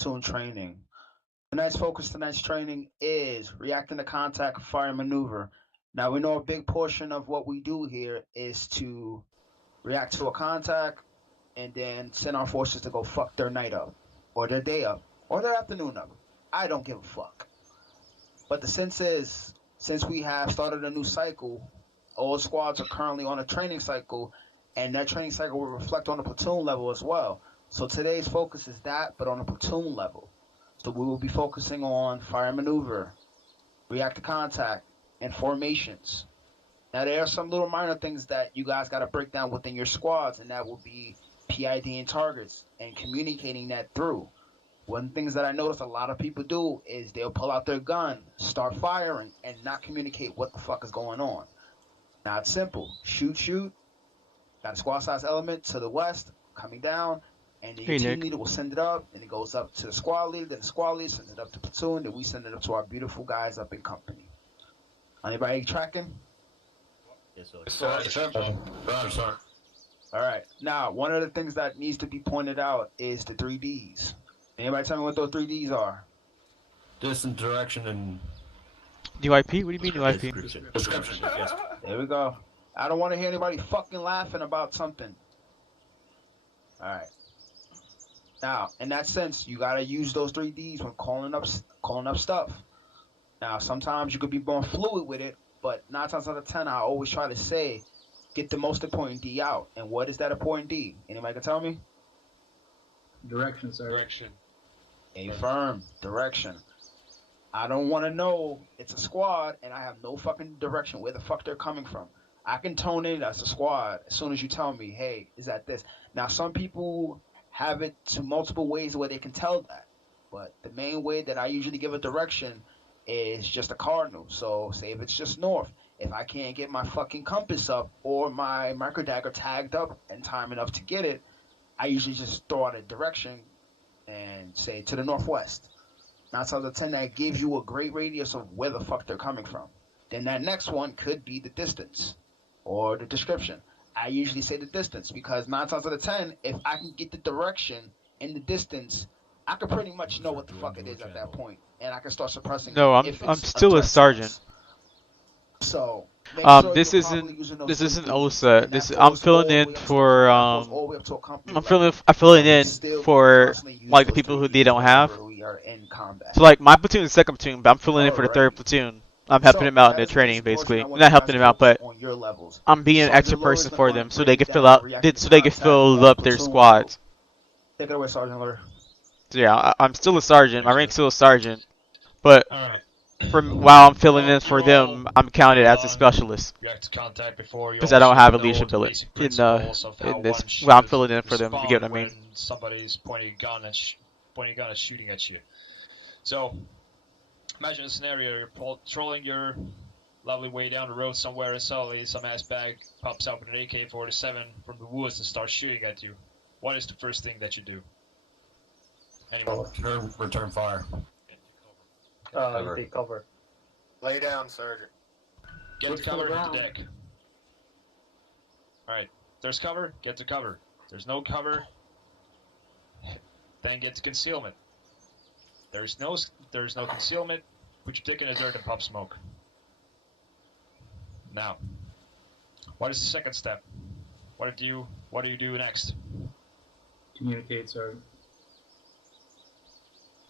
platoon training. Tonight's focus, tonight's training is reacting to contact, fire, and maneuver. Now, we know a big portion of what we do here is to react to a contact and then send our forces to go fuck their night up, or their day up, or their afternoon up. I don't give a fuck. But the sense is, since we have started a new cycle, all squads are currently on a training cycle, and that training cycle will reflect on the platoon level as well. So today's focus is that, but on a platoon level. So we will be focusing on fire and maneuver, react to contact, and formations. Now there are some little minor things that you guys got to break down within your squads, and that will be PID and targets and communicating that through. One of the things that I notice a lot of people do is they'll pull out their gun, start firing, and not communicate what the fuck is going on. Now it's simple. Shoot, shoot. Got a squad size element to the west, coming down, and the team leader will send it up, and it goes up to the squad leader, then the squad leader sends it up to platoon, then we send it up to our beautiful guys up in company. Anybody tracking? Yes, sir. All right. Now, one of the things that needs to be pointed out is the 3Ds. Anybody tell me what those 3Ds are? Distant, direction, and... UIP? What do you mean UIP? Description. Yes. There we go. I don't want to hear anybody fucking laughing about something. All right. Now, in that sense, you got to use those 3Ds when calling up stuff. Now, sometimes you could be more fluid with it, but 9 times out of 10, I always try to say, get the most important D out. And what is that important D? Anybody can tell me? Direction, sir. Direction. Affirm. Direction. I don't want to know it's a squad and I have no fucking direction where the fuck they're coming from. I can tone it as a squad as soon as you tell me, hey, is that this? Now, some people have it to multiple ways where they can tell that. But the main way that I usually give a direction is just a cardinal. So, say if it's just north. If I can't get my fucking compass up or my micro dagger tagged up in time enough to get it, I usually just throw out a direction and say to the northwest. 9 times out of 10, that gives you a great radius of where the fuck they're coming from. Then that next one could be the distance or the description. I usually say the distance because 9 times out of 10, if I can get the direction and the distance, I can pretty much know what the fuck it is at that point, and I can start suppressing. No, I'm still a sergeant. So this isn't OSA. I'm filling in for I'm filling in for like the people who they don't have. So like my platoon is second platoon, but I'm filling in for the third platoon. I'm helping them out in their training, basically. I'm not helping them out, but I'm being an extra person for them, so they can fill up their squads. Take it away, Sergeant Lawyer. So yeah, I'm still a sergeant. My rank's still a sergeant, but while I'm filling in for them, I'm counted as a specialist because I don't have a leash ability in this. While I'm filling in for them, if you get what I mean. Somebody's pointing a gun and shooting at you. So imagine a scenario: you're patrolling your lovely way down the road somewhere, and suddenly some ass bag pops up with an AK-47 from the woods and starts shooting at you. What is the first thing that you do? Anyone? Return fire. Take cover. Lay down, Sergeant. Get to cover, hit the deck. Alright, there's cover, get to cover. There's no cover, then get to concealment. There's no concealment, put your dick in the dirt and pop smoke. Now, what is the second step? What do you do next? Communicate, sir.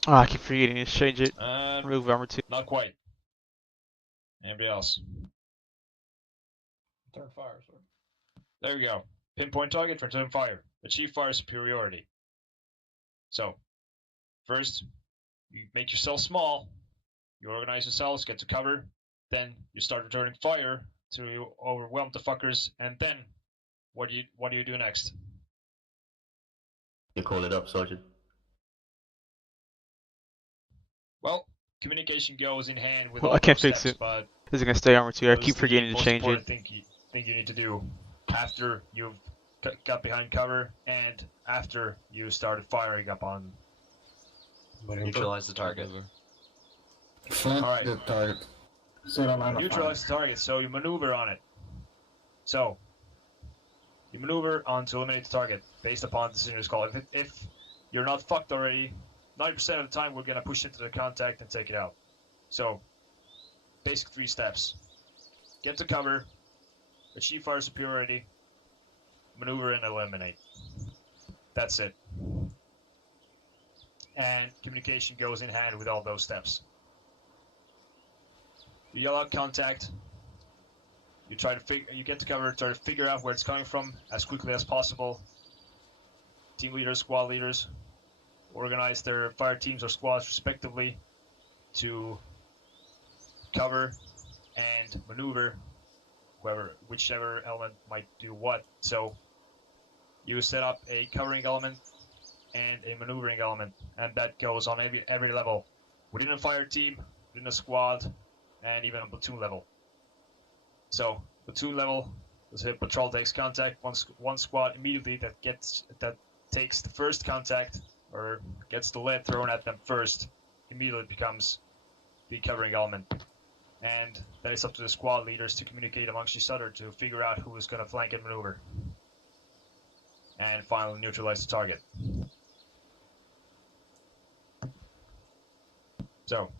Oh, I keep forgetting to change it. Remove armor 2. Not quite. Anybody else? Return fire, sir. There you go. Pinpoint target, return fire. Achieve fire superiority. So, first, you make yourself small. You organize yourselves, get to cover. Then you start returning fire to overwhelm the fuckers. And then, what do you do next? You call it up, Sergeant. Well, communication goes in hand with Well, all I can't those fix steps, it. but This is gonna stay armor 2. I keep forgetting to change it. thing you need to do after you've got behind cover and after you started firing up on. Neutralize the target. Alright. The target. Neutralize the target, so you maneuver on it. So, you maneuver on to eliminate the target based upon the decision call. If you're not fucked already, 90% of the time we're gonna push into the contact and take it out. So, basic 3 steps: get to cover, achieve fire superiority, maneuver, and eliminate. That's it. And communication goes in hand with all those steps. You yell out contact. You try to you get to cover, try to figure out where it's coming from as quickly as possible. Team leaders, squad leaders, organize their fire teams or squads respectively to cover and maneuver whichever element might do what. So you set up a covering element and a maneuvering element, and that goes on every level, within a fire team, within a squad, and even a platoon level. So platoon level, let's say patrol takes contact, one squad immediately that takes the first contact or gets the lead thrown at them first, immediately becomes the covering element. And then it's up to the squad leaders to communicate amongst each other to figure out who is going to flank and maneuver. And finally neutralize the target. So,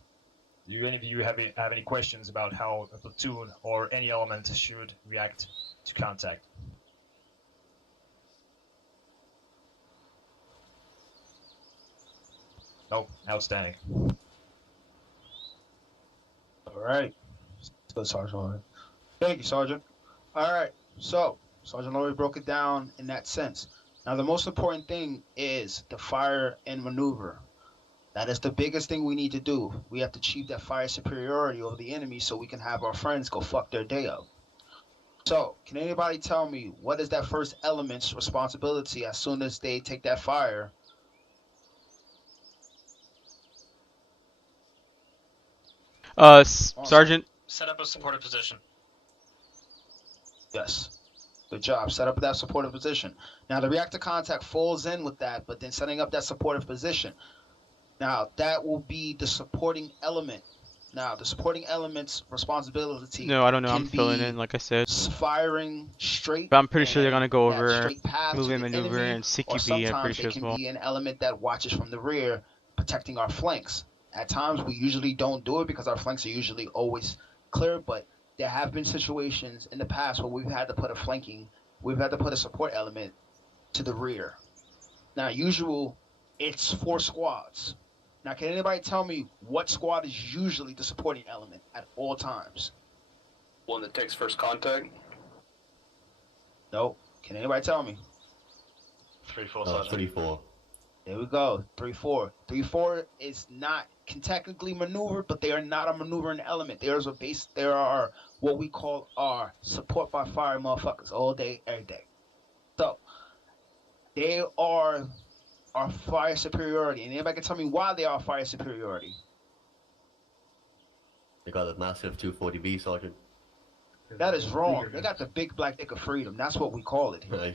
do any of you have any questions about how a platoon or any element should react to contact? Oh, outstanding. All right. So, Sergeant. Thank you, Sergeant. All right. So, Sergeant Laurie broke it down in that sense. Now, the most important thing is the fire and maneuver. That is the biggest thing we need to do. We have to achieve that fire superiority over the enemy so we can have our friends go fuck their day up. So, can anybody tell me what is that first element's responsibility as soon as they take that fire? Sergeant? Set up a supportive position. Yes. Good job. Set up that supportive position. Now, the reactor contact falls in with that, but then setting up that supportive position. Now, that will be the supporting element. Now, the supporting element's responsibility. No, I don't know. I'm filling in, like I said. Firing straight. But I'm pretty sure they're going to go over moving maneuver and CQB, I'm pretty sure as well. It can be an element that watches from the rear, protecting our flanks. At times, we usually don't do it because our flanks are usually always clear, but there have been situations in the past where we've had to put a support element to the rear. Now, it's 4 squads. Now, can anybody tell me what squad is usually the supporting element at all times? One that takes first contact. Nope. Can anybody tell me? 3-4. 3-4. There we go. 3-4. 3-4 is not can technically maneuver, but they are not a maneuvering element. There are what we call our support by fire motherfuckers all day, every day. So they are our fire superiority. And anybody can tell me why they are fire superiority? They got a massive 240B, Sergeant. That is wrong. They got the big black dick of freedom. That's what we call it here.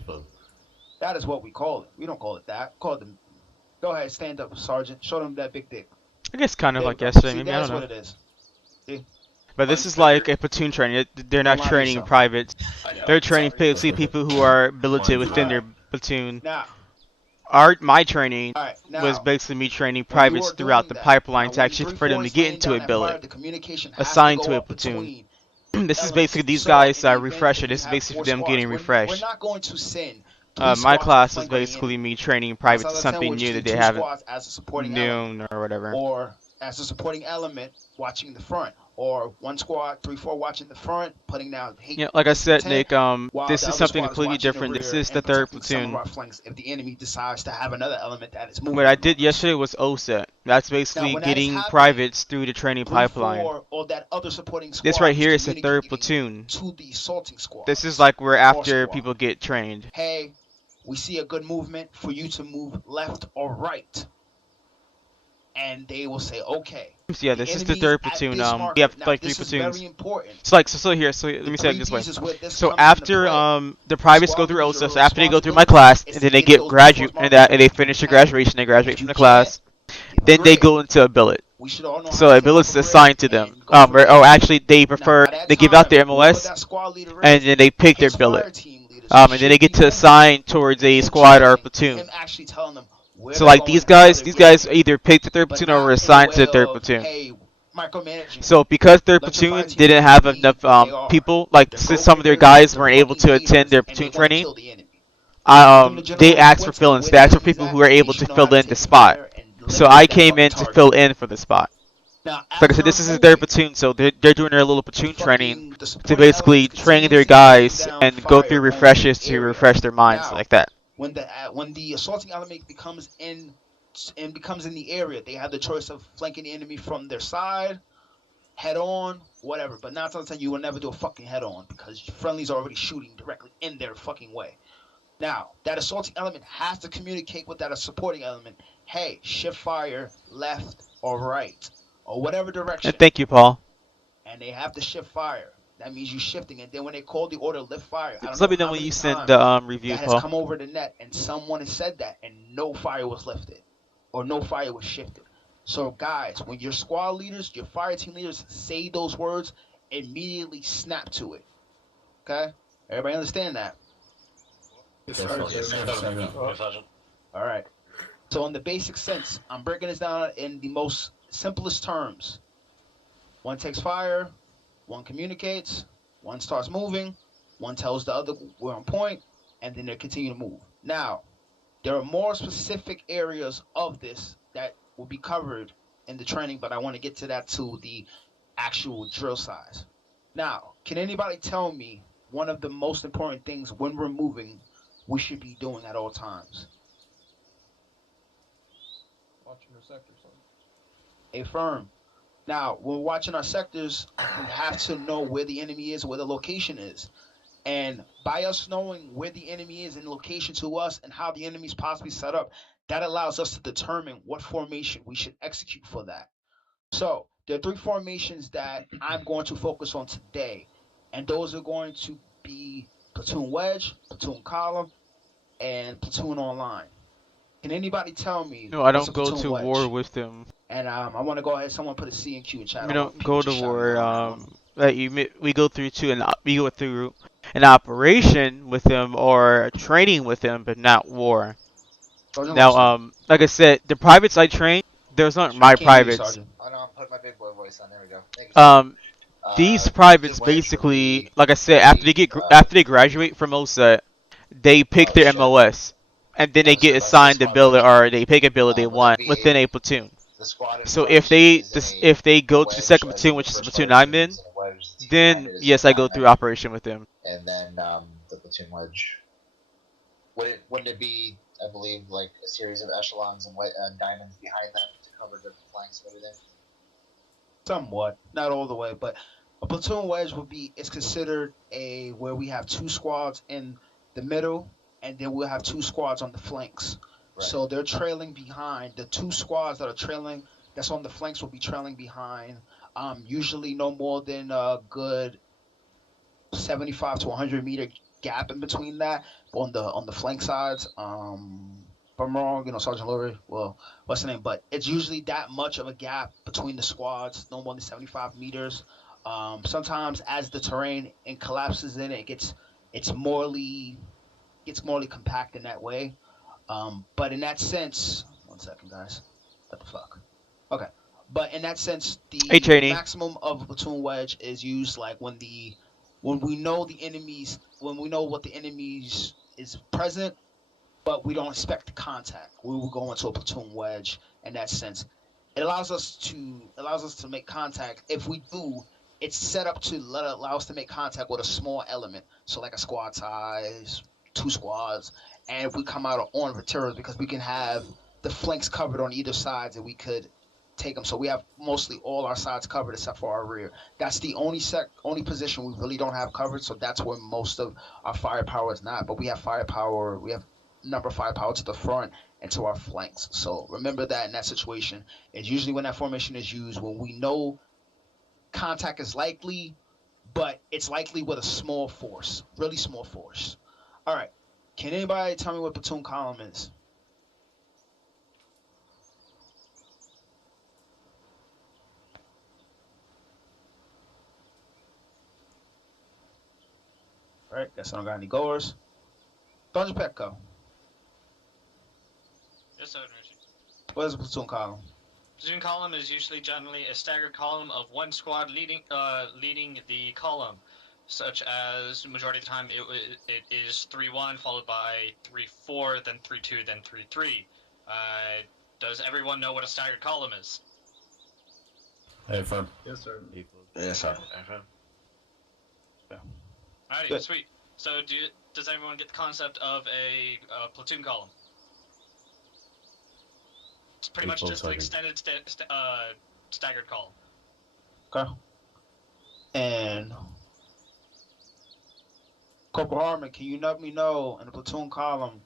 That is what we call it. We don't call it that. Call them. Go ahead, stand up, Sergeant. Show them that big dick. I guess kind of like yesterday, maybe, I don't know. That's what it is. See? But this is like a platoon training. They're not training privates. They're training basically people who are billeted within their platoon. Now, My training was basically me training privates throughout the pipeline to actually for them to get into a billet, assigned to a platoon. This is basically these guys refresher. This is basically for them getting refreshed. We're not going to send my class is basically me training privates to something new that they haven't known or whatever. Or as a supporting element watching the front. Or 1 squad, 3-4 watching the front, putting down hate. Yeah, like I said, Nick, this is something completely different. This is the 3rd platoon. If the enemy decides to have another element that is moving. What I did yesterday was OSET. That's basically getting privates through the training pipeline. Or that other supporting squad this right here is the 3rd platoon. To the assaulting squad. This is like where after people get trained. Hey, we see a good movement for you to move left or right. And they will say, okay. So yeah, this is the 3rd platoon. We have like 3 platoons. Very important. So like, so here, so let me say it this way. So after the privates go through OSA, so after they go through my class, and then they get graduate, and they finish their graduation, they graduate from the class, then they go into a billet. So a billet's assigned to them. Actually, they give out their MOS, and then they pick their billet. And then they get to assign towards a squad or a platoon. We're So not like going these guys either picked the third but platoon or not were in a assigned way to third of, platoon. hey, micromanaging. So because their Let your fire platoon team didn't leaders have be enough what they are. people, like They're since go some of their getters, guys they're weren't able fucking to attend haters, their and they platoon want to training, kill the enemy. Give them the general they asked for reports on fill-ins. where They the asked for enemy's people at, who were and they able to should know how fill to in the take spot. fire and So eliminate I that came fucking in to target. fill in for the spot. Now, So like I said, after this is their removing platoon, so they're doing their little platoon training the to supporting basically elements train their continuously laying guys down and go fire through on the refreshes to area. refresh their minds Now, like that. when the assaulting element becomes in the area, they have the choice of flanking the enemy from their side, head on, whatever. But 9 times out of 10, you will never do a fucking head on because friendlies are already shooting directly in their fucking way. Now, that assaulting element has to communicate with that supporting element. Hey, shift fire left or right or whatever direction. And thank you, Paul. And they have to shift fire. That means you shifting. And then when they call the order lift fire, I don't Just know let me know how when many you send times the review, that has Paul. come over the net and someone has said that and no fire was lifted or no fire was shifted. So guys, when your squad leaders, your fire team leaders say those words, immediately snap to it. Okay? Everybody understand that? Yes, Yes, sir. Sergeant. Yes, Sergeant. All right. So in the basic sense, I'm breaking this down in the most simplest terms. One takes fire, one communicates, one starts moving, one tells the other we're on point, and then they continue to move. Now, there are more specific areas of this that will be covered in the training, but I want to get to that to the actual drill size. Now, can anybody tell me one of the most important things when we're moving we should be doing at all times? Watching your sector, son. Affirm. Now, when we're watching our sectors, we have to know where the enemy is, where the location is. And by us knowing where the enemy is in location to us and how the enemy's possibly set up, that allows us to determine what formation we should execute for that. So there are 3 formations that I'm going to focus on today. And those are going to be platoon wedge, platoon column, and platoon online. Can anybody tell me No, I what's a don't go platoon to war wedge? with them. And I want to go ahead. Someone put a C and Q in chat. We I want don't people go to to shout me out war. on that one. Like we go through an operation with them or training with them, but not war. Sergeant Now, Wilson. like I said, the privates I train, those aren't I my can't hear you, privates. Sergeant. Oh no, I'm putting my big boy voice on. There we go. Thank you, sir. These Platoon privates wedge would basically, be like I said, after they graduate from OSET, they pick oh their shit. MOS, and then they Oh, get so the assigned the squad ability wedge. or they pick a ability they Would that want be within a platoon. the squad in So wedge is if they a go to the wedge second as platoon, in the which is the first platoon fire I'm team in, is in a wedge, the team behind then it is yes, in I a go through 9mm. operation with them. And then the platoon wedge. Wouldn't it be, I believe, like a series of echelons and diamonds behind them to cover the flanks and everything? Somewhat, not all the way, but a platoon wedge it's considered where we have 2 squads in the middle, and then we'll have 2 squads on the flanks. Right. So they're trailing behind. The 2 squads that are trailing, that's on the flanks, will be trailing behind. Usually no more than a good 75 to 100-meter gap in between that on the flank sides. If I'm wrong, Sergeant Lurie, well, what's the name? But it's usually that much of a gap between the squads, no more than 75 meters. Sometimes as the terrain and collapses in, it's morely compact in that way. But in that sense, 1 second, guys. What the fuck? Okay. But in that sense, Hey, the trainee. maximum of a platoon wedge is used like when we know what the enemies is present, but we don't expect contact. We will go into a platoon wedge in that sense. It allows us to make contact. If we do, it's set up to allow us to make contact with a small element. So like a squad size, 2 squads, and if we come out on materials because we can have the flanks covered on either sides and we could take them. So we have mostly all our sides covered except for our rear. That's the only position we really don't have covered. So that's where most of our firepower is not. But we have firepower. We have number firepower to the front and to our flanks. So remember that in that situation, it's usually when that formation is used when we know contact is likely, but it's likely with a small force, really small force. All right. Can anybody tell me what platoon column is? All right. Guess I don't got any goers. Sergeant Petco. Yes, sir. What is a platoon column? Platoon column is usually generally a staggered column of one squad leading the column, such as majority of the time it is 3-1 followed by 3-4, then 3-2, then 3-3. Does everyone know what a staggered column is? Affirm. Yes, sir. Yes, sir. Alrighty, Good. sweet. So does everyone get the concept of a platoon column? It's pretty much just an extended staggered column. Okay. And Corporal Harmon, can you let me know in the platoon column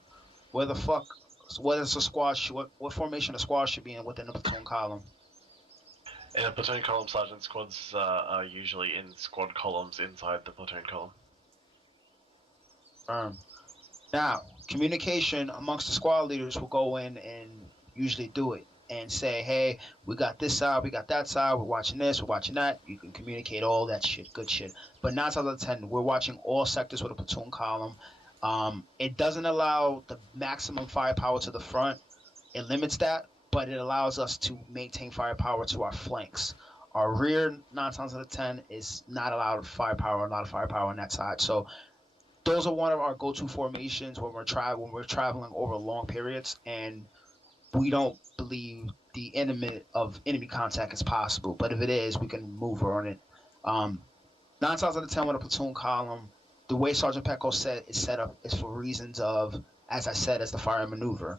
what is a squad? What formation a squad should be in within the platoon column? In a platoon column, sergeant squads are usually in squad columns inside the platoon column. Now, communication amongst the squad leaders will go in and usually do it and say, hey, we got this side, we got that side, we're watching this, we're watching that. You can communicate all that shit, good shit. But 9 times out of 10, we're watching all sectors with a platoon column. It doesn't allow the maximum firepower to the front. It limits that, but it allows us to maintain firepower to our flanks. Our rear, 9 times out of 10, is not allowed a lot of firepower on that side. So those are one of our go-to formations when we're traveling over long periods, and we don't believe the enemy contact is possible. But if it is, we can move on it. 9 times out of 10 with a platoon column, the way Sergeant Pecco said is set up is for reasons of, as I said, as the fire maneuver.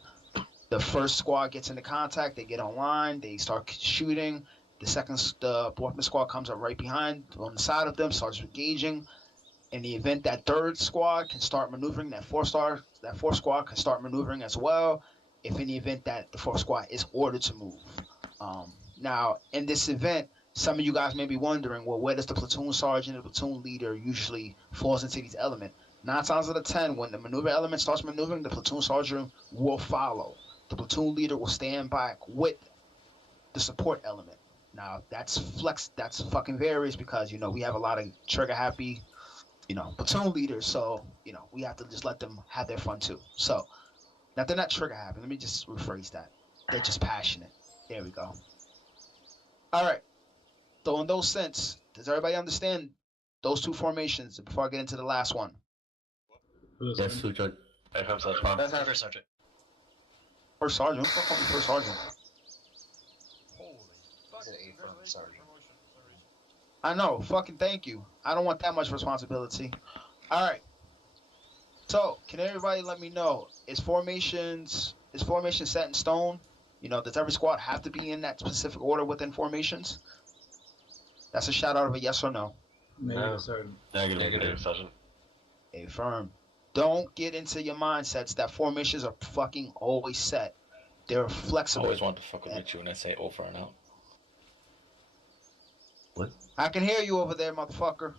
The first squad gets into contact, they get online, they start shooting. The fourth squad comes up right behind on the side of them, starts engaging. In the event that third squad can start maneuvering, that fourth squad can start maneuvering as well. If in the event that the fourth squad is ordered to move. Now, in this event, some of you guys may be wondering, well, where does the platoon sergeant and the platoon leader usually falls into these elements? 9 times out of 10, when the maneuver element starts maneuvering, the platoon sergeant will follow. The platoon leader will stand back with the support element. Now, that's fucking varies because, we have a lot of trigger-happy, platoon leaders, so, we have to just let them have their fun too. So, now they're not trigger-happy. Let me just rephrase that. They're just passionate. There we go. All right. So in those sense, does everybody understand those two formations before I get into the last one? Yes, Sergeant. FM sergeant. That's our first sergeant. First sergeant? What the fuck is first sergeant? Holy fuck. Is it a firm sergeant? I know. Fucking thank you. I don't want that much responsibility. All right. So, can everybody let me know, is formation set in stone? Does every squad have to be in that specific order within formations? That's a shout out of a yes or no. Negative, sergeant. Negative, sergeant. Affirm. Don't get into your mindsets that formations are fucking always set. They're I flexible. always want to fuck with you when I say over and out. What? I can hear you over there, motherfucker.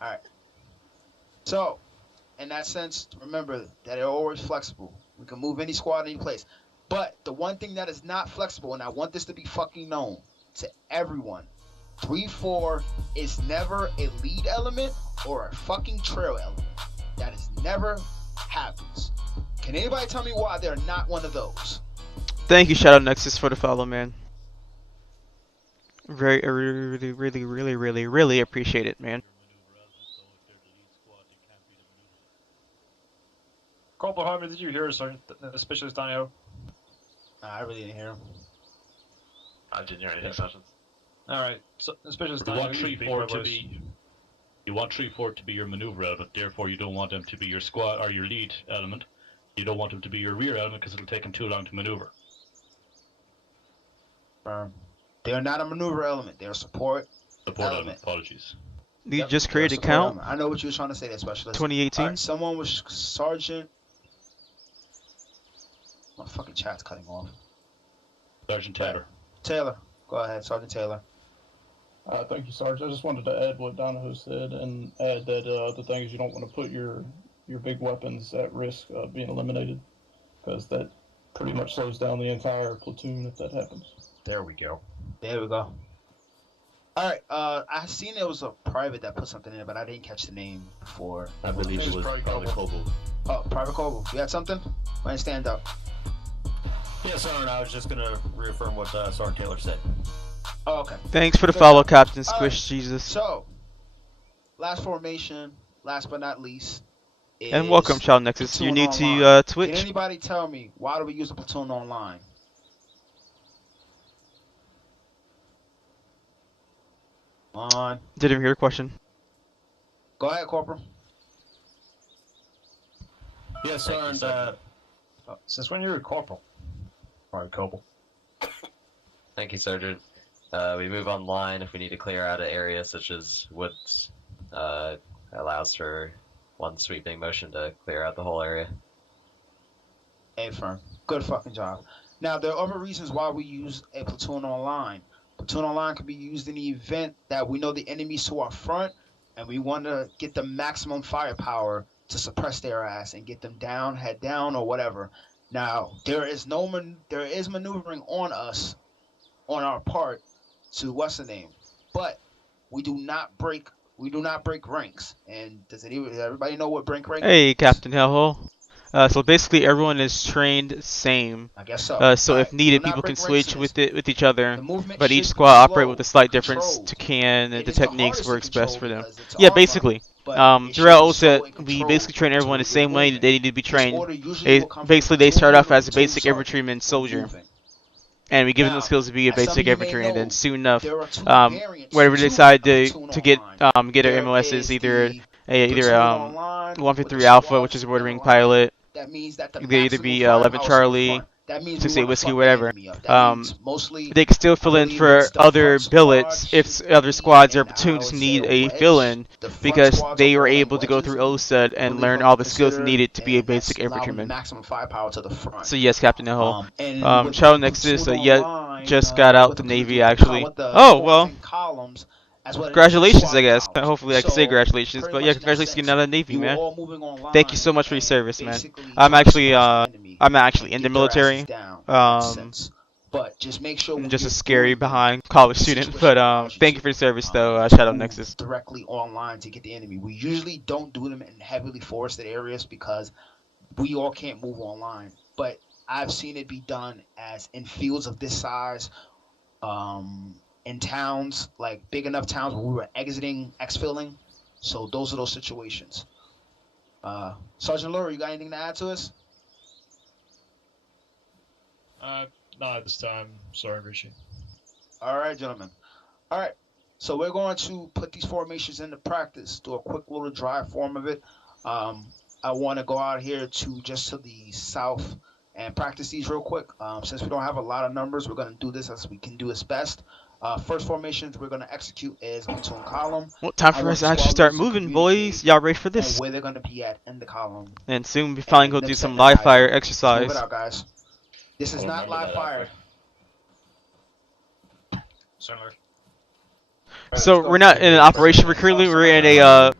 Alright. So, in that sense, remember that they're always flexible. We can move any squad, any place. But the one thing that is not flexible, and I want this to be fucking known to everyone, 3-4 is never a lead element or a fucking trail element. That is never happens. Can anybody tell me why they're not one of those? Thank you, Shadow Nexus, for the follow, man. Really appreciate it, man. Corporal Harmon, did you hear Sergeant Specialist Daniel? Nah, I really didn't hear him. I didn't hear anything, sergeant. Alright, so Specialist You Daniel, want 3-4 to be. You want 3-4 to be your maneuver element. Therefore, you don't want them to be your squad or your lead element. You don't want them to be your rear element because it'll take them too long to maneuver. They're not a maneuver element. They're a support Element. Apologies. You just created a count? I know what you were trying to say there, Specialist. 2018? Right, someone was Sergeant. My fucking chat's cutting off. Sergeant Taylor. Taylor. Go ahead, Sergeant Taylor. Thank you, Sarge. I just wanted to add what Donahoe said and add that the thing is you don't want to put your big weapons at risk of being eliminated because that pretty much slows down the entire platoon if that happens. There we go. There we go. All right. I seen there was a private that put something in it, but I didn't catch the name before. I believe it was probably Kobo. Oh, Private Corporal, you had something? Why don't you stand up? Yes, Sergeant. I was just gonna reaffirm what Sergeant Taylor said. Oh, okay. Thanks for the Good follow, job. Captain All Squish right. Jesus. So, last formation, last but not least, is And welcome, Child Nexus. You're Platoon new Online. to Twitch. Can anybody tell me why do we use a Platoon Online? On. Didn't hear your question. Go ahead, Corporal. Yes, Sergeant. Since when you're a corporal? Alright, Corporal. Thank you, Sergeant. We move online if we need to clear out an area such as woods. Allows for one sweeping motion to clear out the whole area. Firm. Good fucking job. Now, there are other reasons why we use a Platoon Online. Platoon Online can be used in the event that we know the enemy's to our front and we want to get the maximum firepower to suppress their ass and get them down, head down, or whatever. Now, there is maneuvering on us, on our part, to what's the name, but we do not break ranks. And does everybody know what break rank? Hey, Captain Hellhole. So basically, everyone is trained same. I guess so. So if needed, people can switch with each other. But each squad operate with a slight difference to the techniques works best for them. Yeah, basically. Throughout OSET, we basically train everyone the same way that they need to be trained. Basically, they start off as a basic infantryman soldier. And we give them the skills to be a basic infantry, and then soon enough, wherever they decide to get their MOSs, either 153 Alpha, which is a rotary pilot, they either be 11 Charlie, 68 Whiskey, whatever. They can still fill in for other billets if other squads or platoons need a fill-in, because they were able to go through OSET and learn all the skills needed to be a basic infantryman. So yes, Captain Hill. Child Nexus, just got out the Navy actually. Oh well. Congratulations, I guess. Hopefully I can say congratulations, but yeah, congratulations getting out of the Navy, man. Thank you so much for your service, man. I'm actually in the military. But just make sure I'm just a scary behind college student, but thank you for your service though, Shadow Nexus. Directly online to get the enemy. We usually don't do them in heavily forested areas because we all can't move online. But I've seen it be done as in fields of this size, in towns, like big enough towns where we were exfilling. So those are those situations. Sergeant Lurie, you got anything to add to us? Not at this time, sorry, Richie. All right, gentlemen. All right, so we're going to put these formations into practice, do a quick little dry form of it. I want to go out here to the south and practice these real quick. Since we don't have a lot of numbers, we're going to do this as we can do as best. First formations we're going to execute is platoon column. Well, time for us to actually start moving, boys. Y'all ready for this? Where they're going to be at in the column. And soon we finally go do some live fire exercise. Move it out, guys. This is not live fire. So we're not in an operation. We're in a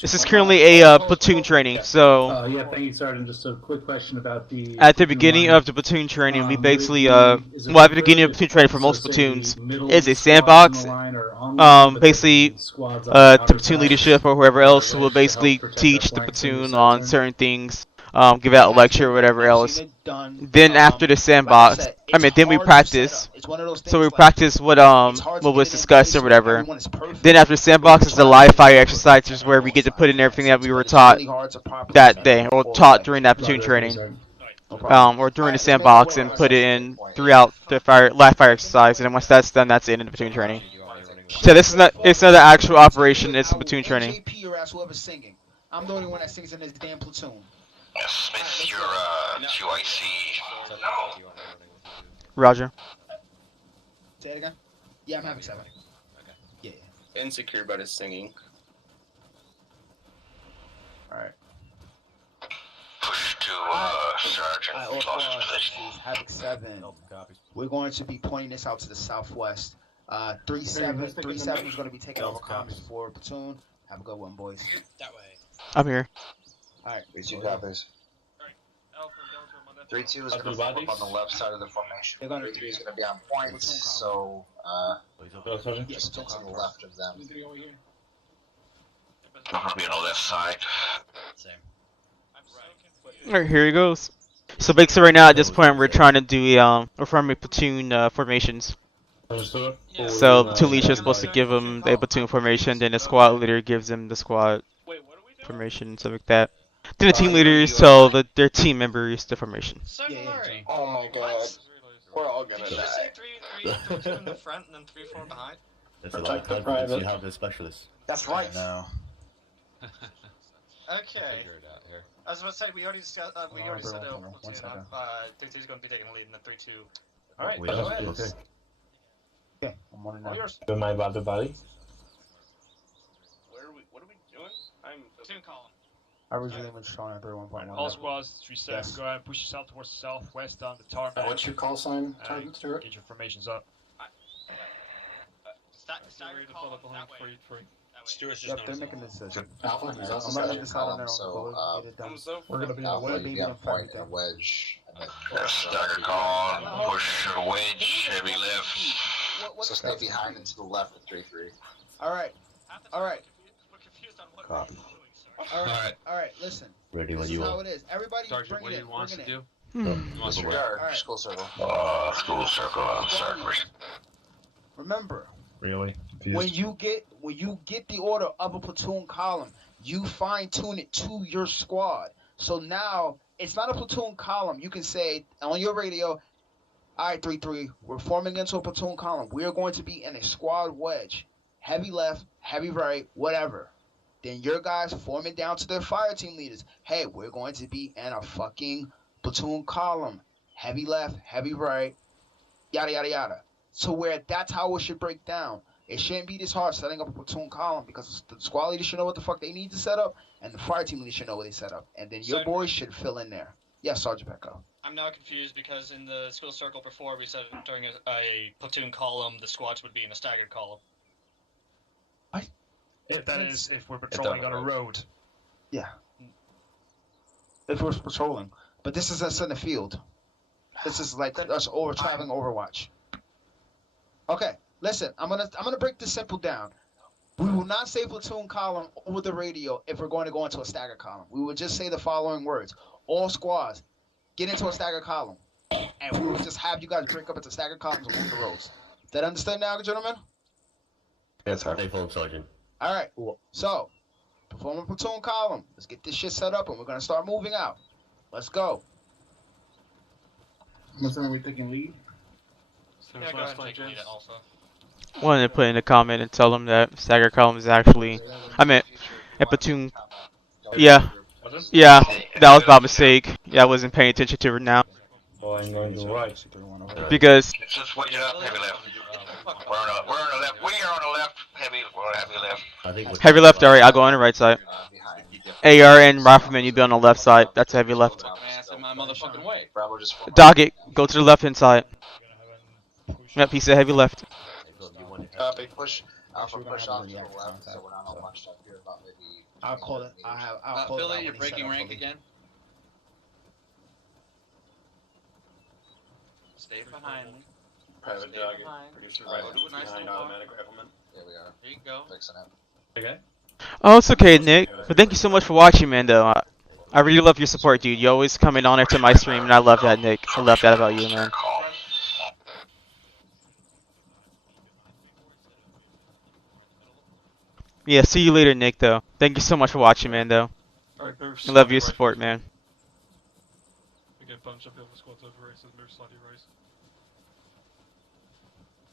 this is currently a platoon training. So yeah, thank you, Sergeant. Just a quick question about the. At the beginning of the platoon training, we basically well, at the beginning of platoon training for most platoons is a sandbox. Basically, the platoon leadership or whoever else will basically teach the platoon on certain things. Give out a lecture or whatever else. Then after the sandbox, then we practice. So we practice what was discussed or whatever. Then after the sandbox is the live fire exercises where we get to put in everything that we were taught that day or taught during that platoon training. Or during the sandbox and put it in throughout the live fire exercise. And then once that's done, that's the end of the platoon training. So it's not the actual operation, it's the platoon training. I'm the only one that sings in this damn platoon. Smith, your QIC. No. Roger. Say it again? Yeah, I'm having 7. Okay. Yeah. Insecure about his singing. Alright. Push to Sergeant. Lost position. Havoc 7. We're going to be pointing this out to the southwest. 3-7 is going to be taking over comms for platoon. Have a good one, boys. That way. I'm here. Alright, 3-2 copies. 3-2 is going to be up on the left side of the formation. 3-3 is going to be on point, so just to the left of them. Not going to be on the left side. Same. Alright, here he goes. So basically right now at this point we're trying to do we're forming platoon formations. So platoon leader is supposed to give them a platoon formation, then the squad leader gives them the squad formation and stuff like that. Then the team leaders tell their team members the formation. Oh my god. We're all gonna die. Did you just say 3-2 in the front and then 3-4 behind? That's a lot of confidence you have as specialists. That's right. No. Okay. I was about to say we already discussed. We already said platoon. 3-2 is going to be taking the lead in the 3-2. All right. Okay. Okay, I'm on it now. Do my body body. What are we doing? I'm platoon column. I resume and Sean at 31.1. All squads, 3-7. Yes. Go ahead and push yourself towards the southwest down the tarmac. What's your call sign, Sergeant Stewart? Get your formations up. Stagger column that way. Stewart's Yep, they're making the decision. Alpha, he's on I'm the not second decide on their column, own. so Get it done. We're gonna be in a Alpha, wedge. you got point and a wedge, and then Stagger column, push a wedge, heavy left. so stay behind and to the left at 3-3. Alright, alright, We're confused on what Copy. we're doing, sir. alright, listen. Ready This when is you how are. it is. Everybody Sergeant, bring what it do in, you want us to bring it do? in. Disregard, Alright. school circle. School circle on circuit. Remember, Really? when you get the order of a platoon column, you fine tune it to your squad. So now it's not a platoon column. You can say on your radio, "Alright, 3-3, we're forming into a platoon column. We are going to be in a squad wedge, heavy left, heavy right, whatever." Then your guys form it down to their fire team leaders. Hey, we're going to be in a fucking platoon column, heavy left, heavy right, yada yada yada. So where that's how it should break down. It shouldn't be this hard setting up a platoon column because the squad leader should know what the fuck they need to set up, and the fire team leader should know what they set up, and then your boys should fill in there. Yes, Sergeant Pecco. I'm now confused because in the school circle before we said during a platoon column the squads would be in a staggered column. If that is, if we're patrolling on a road. Yeah. If we're patrolling, but this is us in the field. This is like us traveling Overwatch. Okay, listen. I'm gonna break this simple down. We will not say platoon column over the radio if we're going to go into a stagger column. We will just say the following words: all squads get into a stagger column, and we will just have you guys break up into stagger columns along the roads. Is that understood now, gentlemen? Yes, sir. Stay full, Sergeant. All right. So, perform a platoon column. Let's get this shit set up, and we're gonna start moving out. Let's go. Are we taking lead? Yeah, go ahead and take the lead also. Wanted to put in a comment and tell them that stagger column is actually, I meant a platoon. Yeah, yeah, that was by mistake. Yeah, I wasn't paying attention to it now. Oh, I'm going to right. Because Just wedge it up, heavy left. We're on the left. We are on the left. We're on heavy left. I think heavy left, alright, I'll go on the right side. AR and Rifleman, you be on the left side. That's heavy left. My motherfucking way. Doggett, go to the left hand side. Yep, he said heavy left. Copy. Push. Alpha, push off to the left, so we're not all bunched up here. About maybe. I'll call it. I'll call Billy, it. you're breaking rank again. Stay behind me. Private Stay dog, behind. producer Go to a nice behind little automatic rifleman. There we are. There you go. Fixing it. Okay. Oh, it's okay, Nick. But thank you so much for watching, man, though. I really love your support, dude. You always come in on after my stream, and I love that, Nick. I love that about you, man. Yeah, see you later, Nick, though. Thank you so much for watching, man, though. I love your support, man.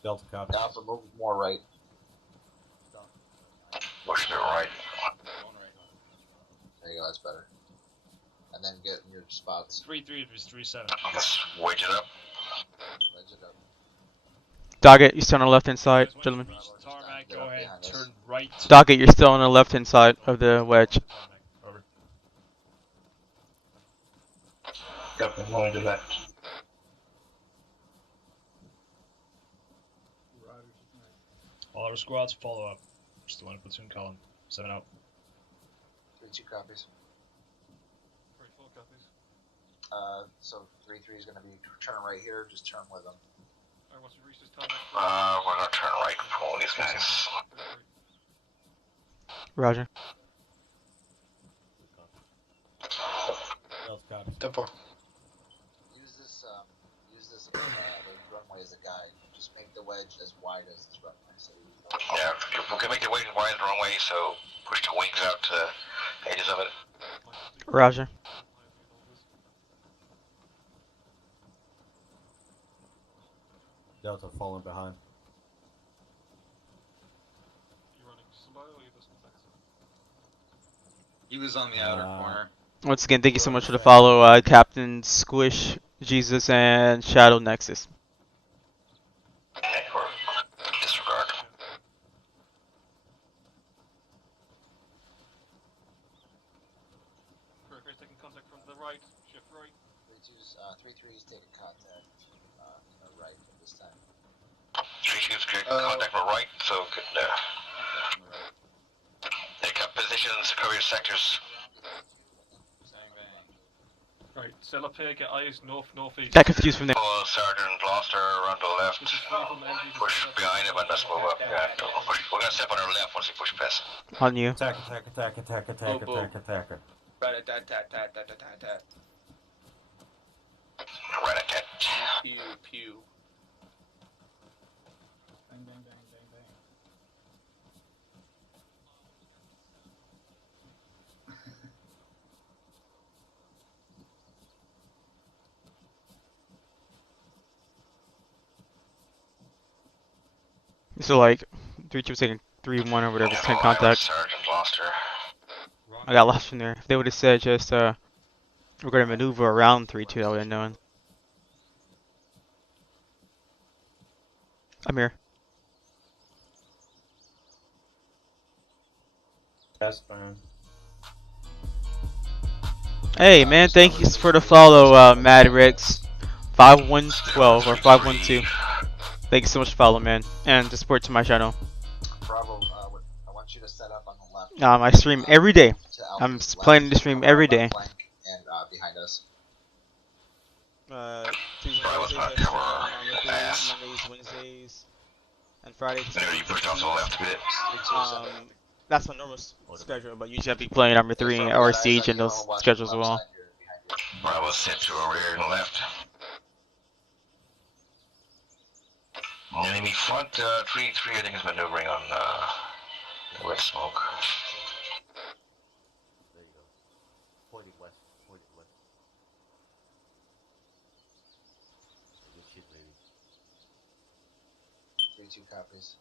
Delta copy. Alpha, move more right. Push it right. There you go. That's better. And then get in your spots. 3-3 is 3-7. Let's wedge it up. Wedge it up. Doggett, you're still on the left hand side, gentlemen. Tarmac, go ahead, turn right. Doggett, you're still on the left hand side of the wedge. Over. Copy. Moving to left. All our squads follow up. Still in a platoon column. 7 out. 3-2 copies. So 3-3 is going to be turn right here. Just turn with them. We're gonna turn right for all these guys. Roger. Delta copy. Tempo. Use this the runway as a guide. Just make the wedge as wide as this runway. So Yeah, we can make the wedge wide the runway, so push the wings out to the edges of it. Roger. Delta falling behind. He was on the outer corner. Once again, thank you so much for the follow, Captain Squish, Jesus, and Shadow Nexus. Disregard. Taking contact from the right. Shift right. 3-3's taking contact in the right at this time. 3-2's contact from the right, so could take up positions, cover your sectors. Right, set up here, get eyes north, northeast. Got confused from there. Oh, Sergeant Gloucester, run to the left. Push behind him and let's move up. Yeah, we're gonna step on our left once we push past. On you. Attack, attack, attack, attack, attack, attack, attack. Rat-a-tat-tat-tat-tat-tat-tat. Rat-a-tat. Pew, pew. Bang, bang, bang, bang, bang. So like 3-2 taking 3-1 or whatever, 10 contact. Sergeant Gloucester. I got lost from there. If they would have said just we're gonna maneuver around 3-2, I would have known. I'm here. That's fine. Hey man, thank you for the follow, Mad Ricks 5112 or 512. Thank you so much for following, man, and the support to my channel. Bravo, I want you to set up on the left. I stream every day. I'm planning to stream every day. And behind us. Mondays, Wednesdays, and Fridays. You pushed off to the left a bit. That's my normal schedule, but usually I'll be playing Arma 3 or Siege in those schedules as well. Bravo set to over here on the left. Enemy front, 3-3 I think is maneuvering on wet smoke. There you go. Pointing west, pointing west. Good shit, baby. 3-2 copies.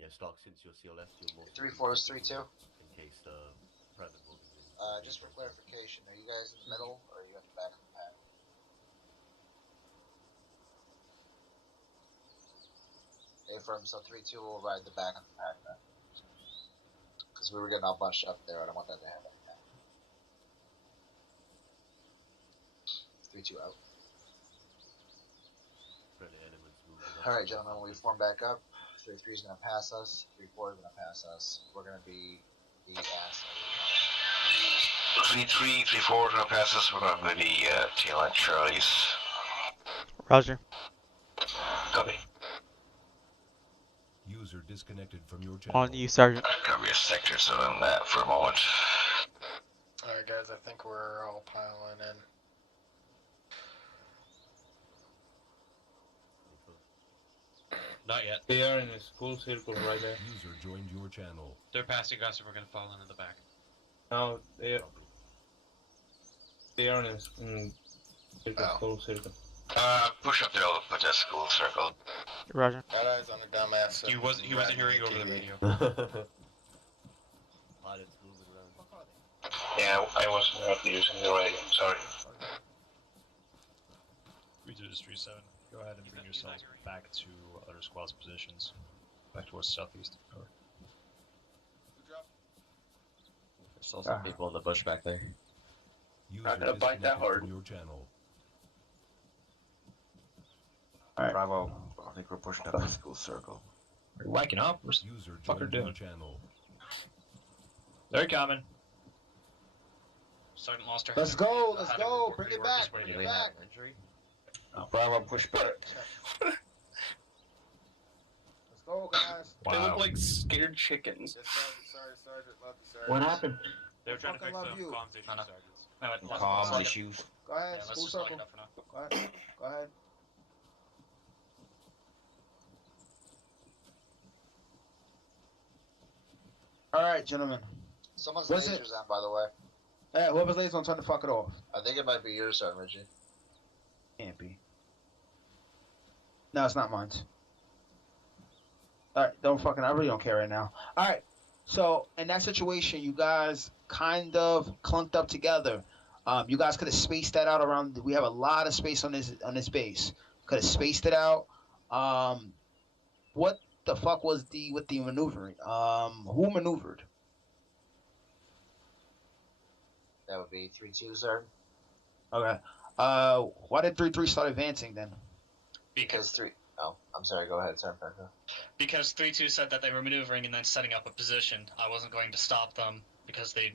Yeah, Stock, since you'll see your left, you'll most 3-4 is 3-2. in case the private moving in. Just for clarification, are you guys in the middle or are you at the back of the pack? Affirm, so 3-2 will ride the back of the pack then. Because we were getting all bunched up there, I don't want that to happen. 3-2 out. Alright, gentlemen, we form back up. 3-3 is going to pass us. 3-4 is going to pass us. We're going to be the ass. 3-3, 3-4 is going to pass us. We're going to be the tail line Charlie's. Roger. Copy. User disconnected from your channel. On you, Sergeant. Cover your sector so I'm that for a moment. Alright guys, I think we're all piling in. Not yet. They are in a school circle right there. User joined your channel. They're passing us and we're gonna fall into the back. No, they are in a school circle. Push up there, put that school circle. Roger. Got eyes on the dumbass. He wasn't hearing you over the radio. Yeah, I wasn't using the radio, sorry. 3-2-3-7. Go ahead and bring yourselves back to other squad's positions. Back towards southeast. Over. There's still some people in the bush back there. Not gonna bite that hard. Your channel. Alright, Bravo. I think we're pushing up the school circle. We're whacking up. What's the fucker doing? They're coming. Sergeant Loster. Let's go, let's go. Bring it back, bring it back. Bravo, push back. Let's go, guys. Wow. They look like scared chickens. Yes, Sergeant, sorry, Sergeant, love you, Sergeant. What happened? They were trying to fucking fix love some you. comms issues, Sergeant. No, wait, let's Calm slide it. issues. Go ahead, Yeah, let's school just slide circle. it up for now. Go ahead. Go ahead. All right, gentlemen. Someone's Was laser's on, by the way. Hey, whoever's laser on, turn the fuck it off. I think it might be yours, Sergeant Richie. Can't be. No, it's not mine. All right, don't fucking. I really don't care right now. All right. So in that situation, you guys kind of clunked up together. You guys could have spaced that out around. We have a lot of space on this base. Could have spaced it out. What the fuck was with the maneuvering? Who maneuvered? That would be 3-2, sir. Okay. Why did 3-3 start advancing then? Because 3. Oh, I'm sorry. Go ahead, Sergeant Parker. Because 3-2 said that they were maneuvering and then setting up a position. I wasn't going to stop them because they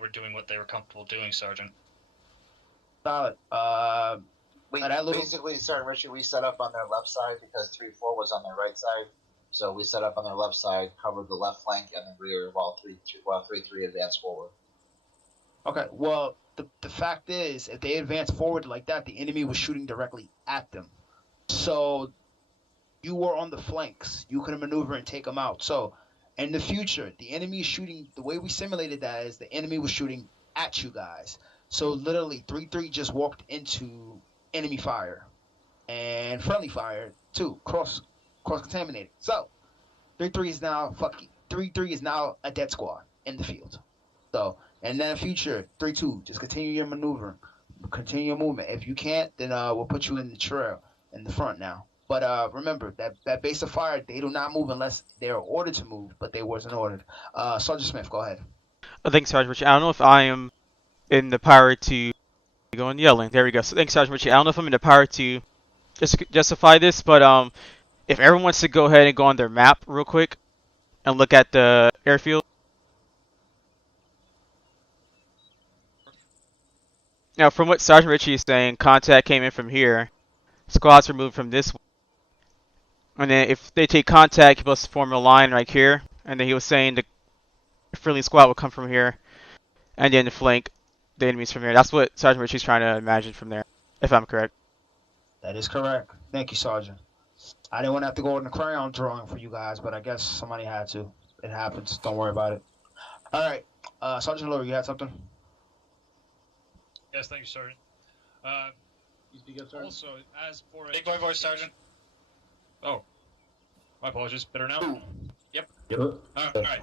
were doing what they were comfortable doing, Sergeant. Solid. Basically, Sergeant Richie, we set up on their left side because 3-4 was on their right side. So we set up on their left side, covered the left flank and the rear while 3-3 advanced forward. Okay, well, the fact is, if they advanced forward like that, the enemy was shooting directly at them. So you were on the flanks. You could maneuver and take them out. So in the future, the enemy is shooting. The way we simulated that is the enemy was shooting at you guys. So literally, 3-3 just walked into enemy fire and friendly fire too, cross contaminated. So 3-3 is now 3-3 is now a dead squad in the field. So in the future, 3-2, just continue your maneuvering, continue your movement. If you can't, then we'll put you in the trail in the front now. But remember that base of fire, they do not move unless they are ordered to move, but they wasn't ordered. Sergeant Smith, go ahead. Thanks, Sergeant Richie. I don't know if I am in the power to go on yelling. There we go. So thanks, Sergeant Richie. I don't know if I'm in the power to justify this, but if everyone wants to go ahead and go on their map real quick and look at the airfield. Now, from what Sergeant Richie is saying, contact came in from here. Squads were moved from this way. And then if they take contact, he must form a line right here. And then he was saying the friendly squad will come from here. And then flank the enemies from here. That's what Sergeant Richie's trying to imagine from there, if I'm correct. That is correct. Thank you, Sergeant. I didn't want to have to go in the crayon drawing for you guys, but I guess somebody had to. It happens. Don't worry about it. All right. Sergeant Lurie, you had something? Yes, thank you, Sergeant. Also, as for Big boy voice, Sergeant. Oh, my apologies. Better now? Yep. Yep. Alright.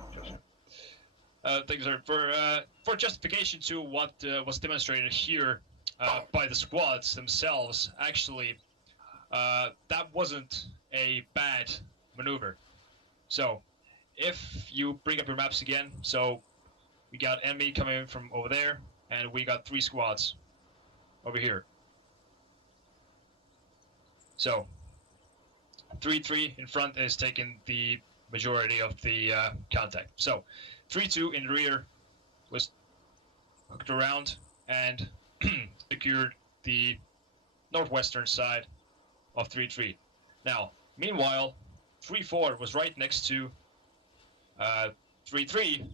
Thank you, sir. For justification to what was demonstrated here by the squads themselves, actually, that wasn't a bad maneuver. So, if you bring up your maps again, so we got enemy coming in from over there, and we got 3 squads over here. So, 3-3 in front is taking the majority of the contact. So, 3-2 in the rear was hooked around and secured the northwestern side of 3-3. Now, meanwhile, 3-4 was right next to 3-3,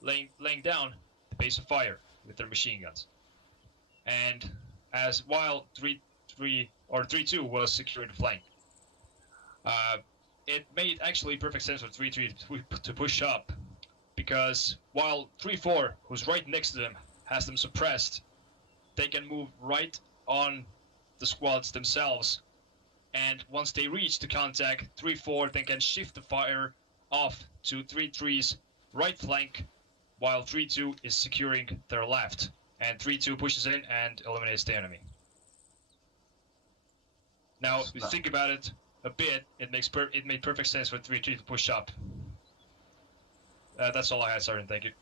laying down the base of fire with their machine guns. And while 3-2 was securing the flank, it made actually perfect sense for 3-3 to push up, because while 3-4, who's right next to them, has them suppressed, they can move right on the squads themselves, and once they reach the contact, 3-4 then can shift the fire off to 3-3's right flank, while 3-2 is securing their left, and 3-2 pushes in and eliminates the enemy. Now, if you think about it a bit, it made perfect sense for 3-3 to push up. That's all I had, Sergeant. Thank you.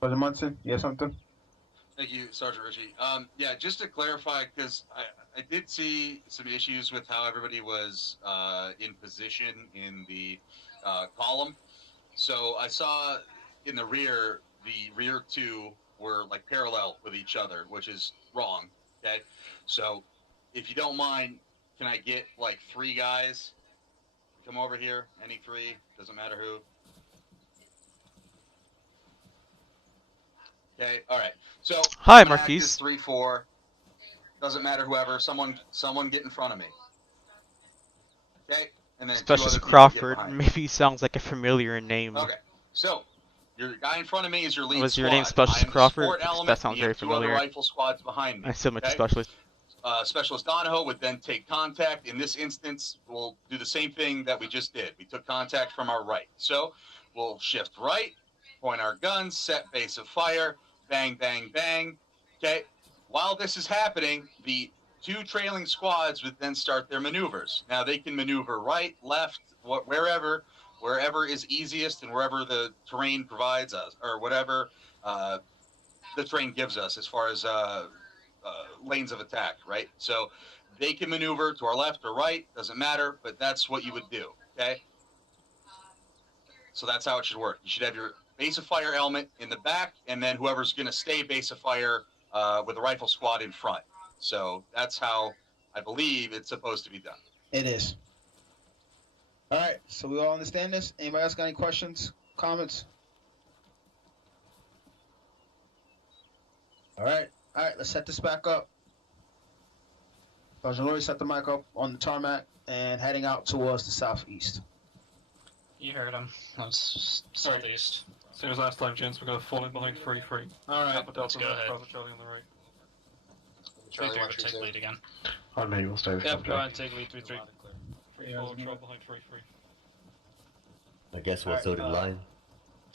Sergeant Munson, you have something? Thank you, Sergeant Richie. Yeah, just to clarify, because I did see some issues with how everybody was in position in the column. So I saw in the rear 2 were like parallel with each other, which is wrong. Okay, so if you don't mind, can I get like 3 guys come over here? Any 3, doesn't matter who. Okay, all right. So Hi, I'm gonna act Marquise. as 3-4. Doesn't matter whoever. Someone get in front of me. Okay, and then two Specialist other people get Crawford. behind me. Maybe sounds like a familiar name. Okay, so your guy in front of me is your lead Was squad. your name I Specialist am the Crawford? support Because element. that sounds And you very have two other familiar. rifle squads behind me. I still meant okay? Specialist. Specialist Donahoe would then take contact. In this instance, we'll do the same thing that we just did. We took contact from our right. So we'll shift right, point our guns, set base of fire, bang, bang, bang. Okay. While this is happening, the two trailing squads would then start their maneuvers. Now they can maneuver right, left, wherever is easiest and wherever the terrain provides us, or whatever the terrain gives us as far as lanes of attack, right? So they can maneuver to our left or right, doesn't matter, but that's what you would do, okay? So that's how it should work. You should have your base of fire element in the back, and then whoever's going to stay base of fire with a rifle squad in front. So that's how I believe it's supposed to be done. It is. All right, so we all understand this. Anybody else got any questions, comments? All right, let's set this back up. Sergeant Lori set the mic up on the tarmac and heading out towards the southeast. You heard him. That's southeast. Same as last time, gents. We're going to fall in behind 3-3. Alright, Let's go ahead. Charlie on the right. Charlie 1, take lead again. On me, we'll stay with Yep, go ahead and take lead 3-3. 3-4, Charlie behind 3-3. I guess we'll so did line.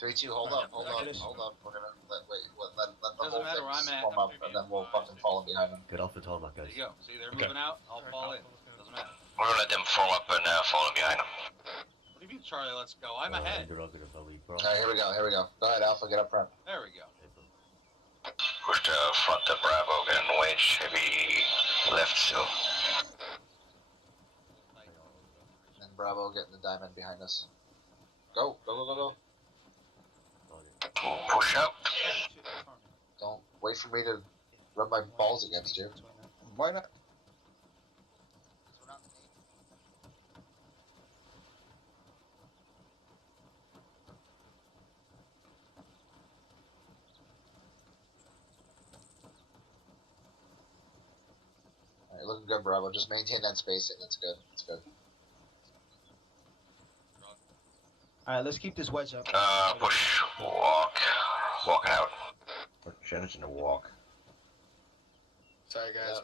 3-2, hold up. We're gonna let the Doesn't whole matter thing where I'm at. form up, and then we'll fucking fall in behind them. Get off the tarmac, guys. There you go. See, they're moving out. I'll fall in. Doesn't matter. We're gonna let them form up and follow behind them. What do you mean, Charlie? Let's go. I'm ahead. Alright, here we go. Go ahead, Alpha, get up front. There we go. Push the front of Bravo, getting wedge, heavy left still. And Bravo getting the diamond behind us. Go. Push out. Don't wait for me to rub my balls against you. Why not? Alright, looking good, Bravo. Just maintain that spacing. That's good. All right, let's keep this wedge up. Push, walking out. Shannon's in a walk. Sorry guys,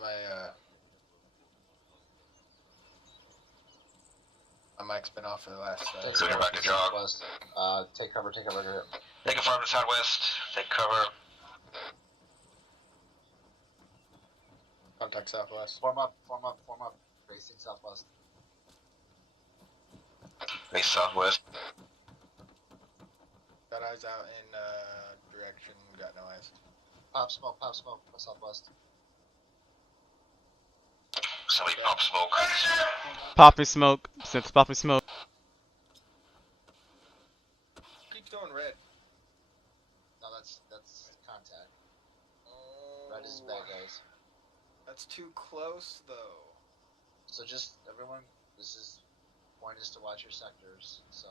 my mic's been off for the last. So you're back to jog. Take cover. Take a farm to southwest. Take cover. Contact southwest. Form up. Facing southwest. Face southwest. Got eyes out in direction. Got no eyes. Pop smoke. Southwest. Somebody pop smoke. Popping smoke. Since popping smoke. Keep throwing red. No, that's contact. Red is bad guys. That's too close though. So just everyone, point is to watch your sectors. So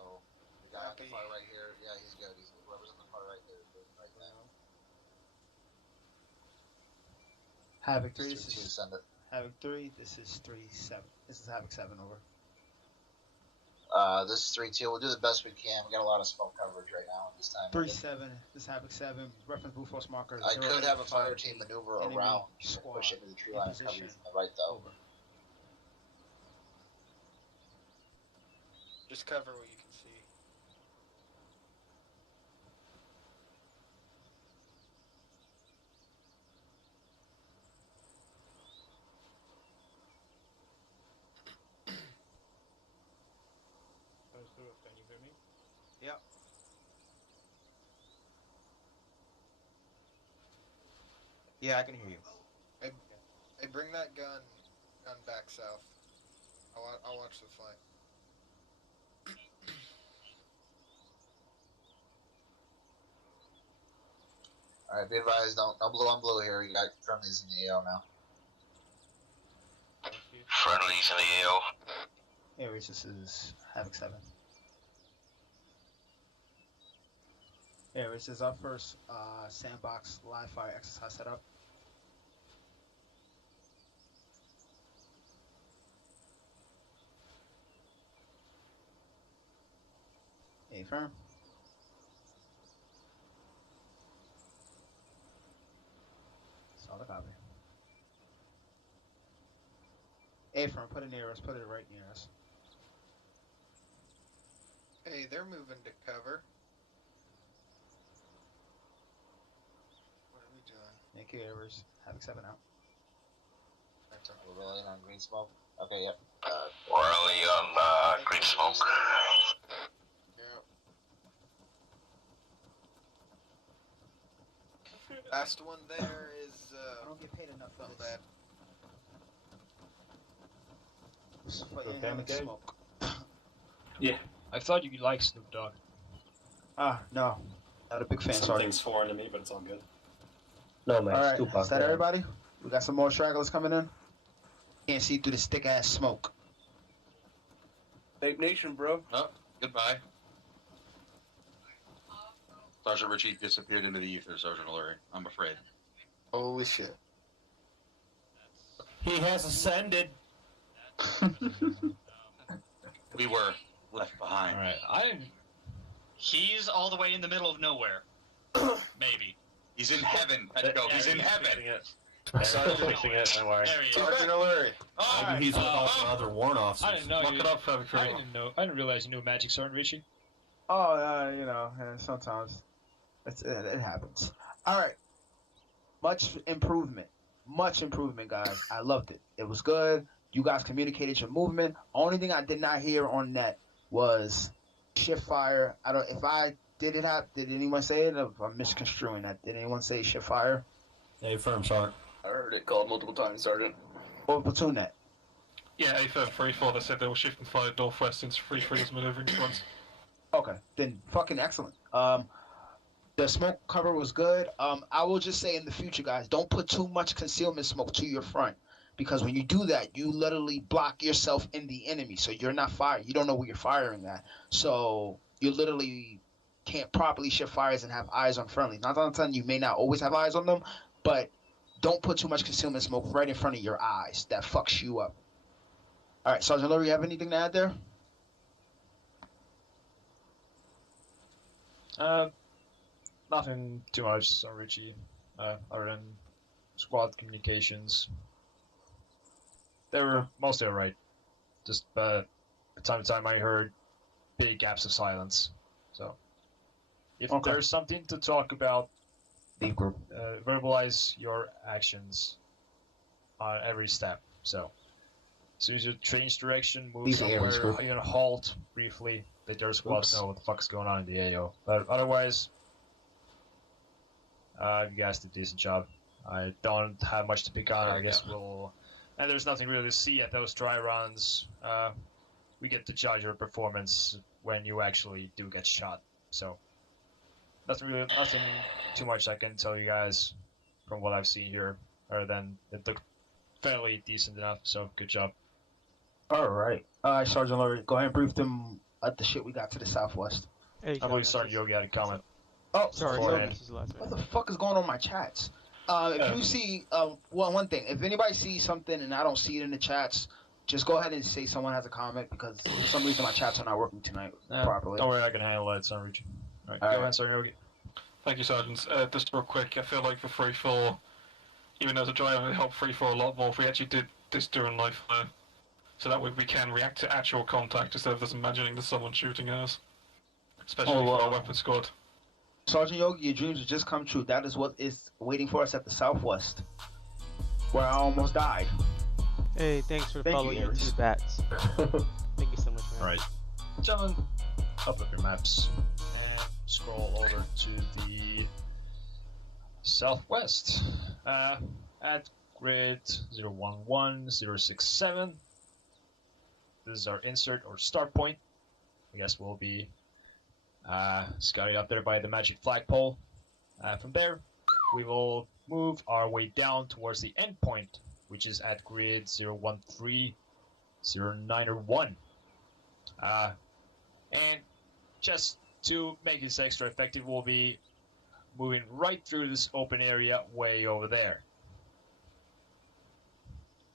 the guy on the far right here, yeah, he's good. Whoever's on the far right there, good right now. Havoc 3, Just 3-2, send it. Havoc 3, this is 3-7. This is Havoc 7, over. This is 3-2. We'll do the best we can. We got a lot of smoke coverage right now at this time. 3-7, this is Havoc 7, reference blue force marker. I could have a fire team maneuver around and push into the tree line and cover you from the right, though. Over. Just cover what you can see. Can you hear me? Yep. Yeah, I can hear you. Hey, bring that gun back south. I'll watch the flank. Alright, be advised, don't blue on blue here. You got friendlies in the AO now. Friendlies in the AO. Aries, this is Havoc 7. Here, this is our first sandbox live fire exercise setup. Hey, firm. Solid copy. Hey, firm, put it near us. Put it right near us. Hey, they're moving to cover. What are we doing? Thank you, Aries. Havoc 7 out. We're rolling on green smoke. Okay, yep. We're only on green smoke. Yep. Last one there is I don't get paid enough for not bad. Family Day? Smoke. Yeah. I thought you liked Snoop Dogg. No. Not a big fan, sorry. Something's foreign to me, but it's all good. No, man. Alright, Tupac, is that man. everybody? We got some more stragglers coming in. Can't see through the thick ass smoke. Vape Nation, bro. Oh, goodbye. Sergeant Richie disappeared into the ether, Sergeant O'Leary. I'm afraid. Holy shit. He has ascended. We were left behind. Alright, I didn't. He's all the way in the middle of nowhere. Maybe. He's in heaven. Go. He's in heaven. Sergeant's fixing it, don't worry. There he is. Sergeant O'Leary. Maybe he's with other warrant officers. I didn't know Look you. it up, Havoc. I didn't realize you knew Magic, Sergeant Richie. Oh, you know, sometimes it happens. All right, much improvement, guys. I loved it. It was good. You guys communicated your movement. Only thing I did not hear on net was shift fire. I don't. If I did it, did anyone say it? I'm misconstruing that. Did anyone say shift fire? Hey, firm, Sergeant. I heard it called multiple times, Sergeant. Or platoon net? Yeah, A-firm 3-4, they said they were shifting fire northwest into 3-3's maneuvering squads. Okay, then fucking excellent. The smoke cover was good. I will just say in the future, guys, don't put too much concealment smoke to your front, because when you do that, you literally block yourself in the enemy. So you're not firing. You don't know where you're firing at. So you literally can't properly shift fires and have eyes on friendlies. Not that I'm telling you, you may not always have eyes on them, but don't put too much concealment smoke right in front of your eyes. That fucks you up. All right, Sergeant Lurie, you have anything to add there? Nothing too much, Sergeant Richie. Other than squad communications, they were mostly alright. Just from time to time, I heard big gaps of silence. So, if there's something to talk about, verbalize your actions on every step. So, as soon as you change direction, move somewhere, you're gonna halt briefly. Let your squads know what the fuck's going on in the AO. But otherwise, you guys did a decent job. I don't have much to pick on. I guess we'll. And there's nothing really to see at those dry runs. We get to judge your performance when you actually do get shot. So, nothing too much I can tell you guys from what I've seen here, other than it looked fairly decent enough. So, good job. All right, Sergeant Lurie, go ahead and brief them at the shit we got to the southwest. Hey, I believe Sergeant Yogi had a comment. Oh, sorry, Yogi. What the fuck is going on in my chats? If you see, one thing, if anybody sees something and I don't see it in the chats, just go ahead and say someone has a comment, because for some reason my chats are not working tonight properly. Don't worry, I can handle that, Sergeant Richie. Alright, go ahead, Sergeant Yogi. Thank you, Sergeant. Just real quick, I feel like for 3-4, even though the dry run helped 3-4 a lot more if we actually did this during live fire. So that way we can react to actual contact instead of just imagining there's someone shooting at us. Especially for our weapon squad. Sergeant Yogi, your dreams have just come true. That is what is waiting for us at the southwest, where I almost died. Hey, thanks for Thank following you, Aries. YouTube bats. Thank you so much, man. Alright. Gentlemen, up your maps and scroll over to the southwest. At grid 011067. This is our insert or start point. I guess we'll be scouting up there by the magic flagpole. From there, we will move our way down towards the end point, which is at grid 013091. And just to make this extra effective, we'll be moving right through this open area way over there.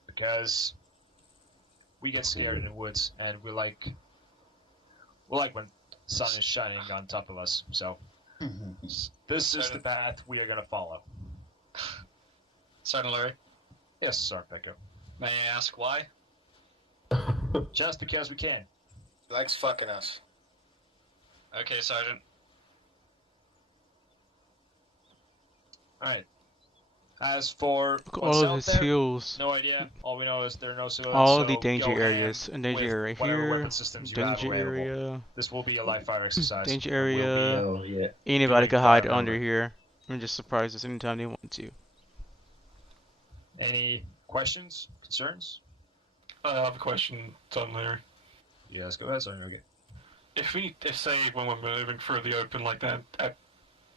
Because we get scared in the woods, and we like when the sun is shining on top of us. So this is the path we are gonna follow. Sergeant Larry? Yes, Sergeant Picker. May I ask why? Just because we can. He likes fucking us. Okay, Sergeant. Alright. As for Look at what's all of out his there, heals. no idea. All we know is there are no civilians. All so the danger go areas. ahead Danger with area whatever here. weapon systems you have Danger available. area. This will be a live fire exercise. Danger and we'll area. be, Oh, yeah. Anybody doing could hide whatever. under here and just surprise us anytime they want to. Any questions, concerns? I have a question, Sergeant Larry. Yes, go ahead, Sergeant. Okay. If say when we're moving through the open like that,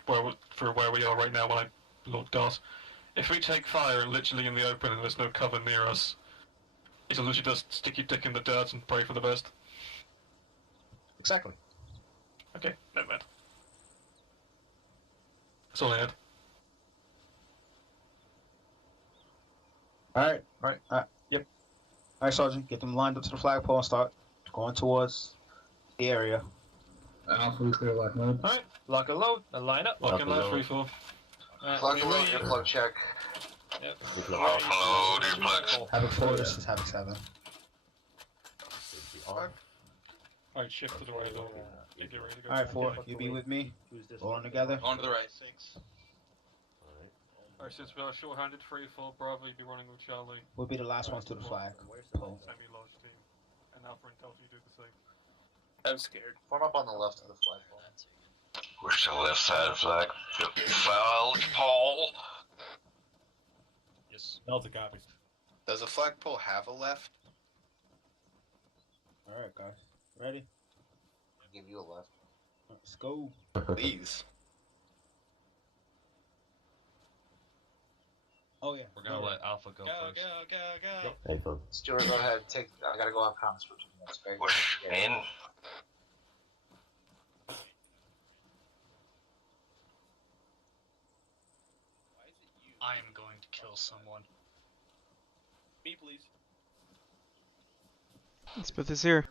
through where we are right now, when I looked at, if we take fire literally in the open and there's no cover near us, is it literally just stick your dick in the dirt and pray for the best? Exactly. Okay, no bad. That's all I had. Alright. Yep. Alright, Sergeant, get them lined up to the flagpole and start going towards the area. Alpha, clear lock mode. Alright, lock and load, and line up. Lock and load, 3-4. Plug and load, earplug check. Yep. Alpha load, earplugs. Havoc 4, this is Havoc 7. Alright, shift to the right though. Get ready to go. Alright, 4, you be with me. Rolling together. On to the right. Alright, since we are short-handed, 3-4, Bravo, you'll be running with Charlie. We'll be the last ones to the flag. Pole. Semi-large team. And Alpha and Delta, you do the same. I'm scared. Form up on the left of the flagpole. Push to the left side of the flag. Flagpole. Yes. Delta copies. Does a flagpole have a left? Alright, guys. Ready? I'll give you a left. Let's go. Please. Oh, yeah. We're gonna let Alpha go first. Go. Hey, folks. Stuart, go ahead. I gotta go on comms for 2 minutes. Okay? Push in. I am going to kill someone. Me, please. Let's put this here.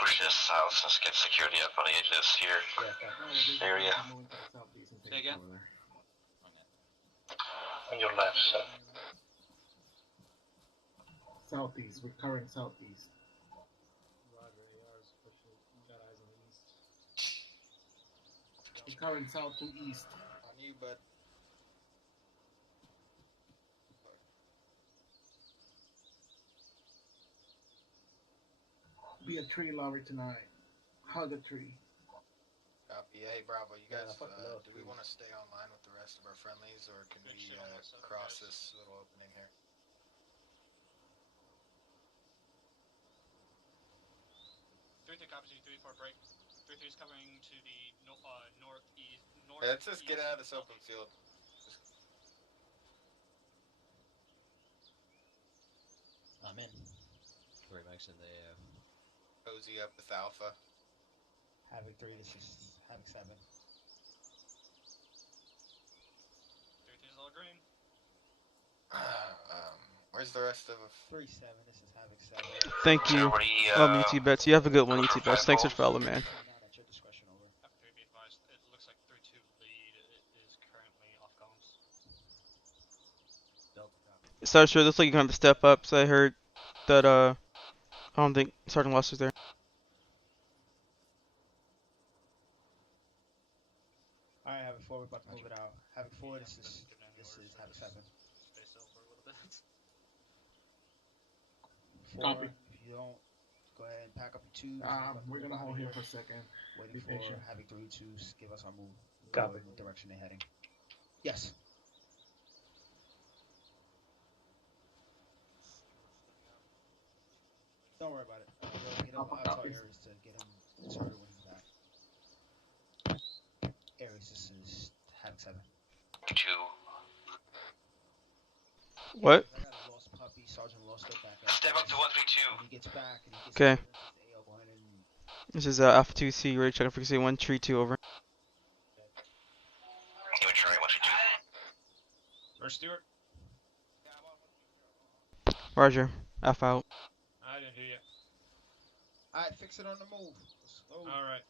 Push this south and get security up on the edges here. Area. Say again? On your left side. Southeast, we're covering southeast. We're covering south to east. On you, bud. Be a tree lobby tonight. Hug a tree. Copy. Hey, Bravo, you guys, do we want to stay online with the rest of our friendlies, or can we cross this little opening here? Copy 3-4 break. 3-3 is covering to the northeast. Hey, let's just get out of this open field. I'm in. Troy Max in the Cozy up with Alpha. Havoc 3, this is Havoc 7. 3-3 is all green. Where's the rest of 3-7, this is Havoc 7. Thank you. YouTube Bets. You have a good one, YouTube Bets. Thanks for following, man. At your discretion, over. Copy 3, be advised. It looks like 3-2 lead is currently off comms. So sure, looks like you're gonna have to step up. So I heard that I don't think Sergeant Lester's there. Alright, Havoc 4, we're about to move it out. Havoc 4, this is Havoc 7. Stay still for a little bit. 4, Copy. if you don't, go ahead and pack up your 2s. We're gonna hold here for a second. Waiting Be for patient. Havoc 3 to give us our move. Copy. In the direction they're heading. Yes. Don't worry about it. I'll tell Ares to get him inserted when he's back. Ares, this is Havoc 7. 2. What? I got a lost puppy. Sergeant lost it back. Step up to 132. When he gets back and he gets Okay. AO, go ahead and This is Alpha 2C. Ready? Checking frequency 132 over. First Stewart. Roger. F out. I didn't hear you. Alright, fix it on the move. Alright.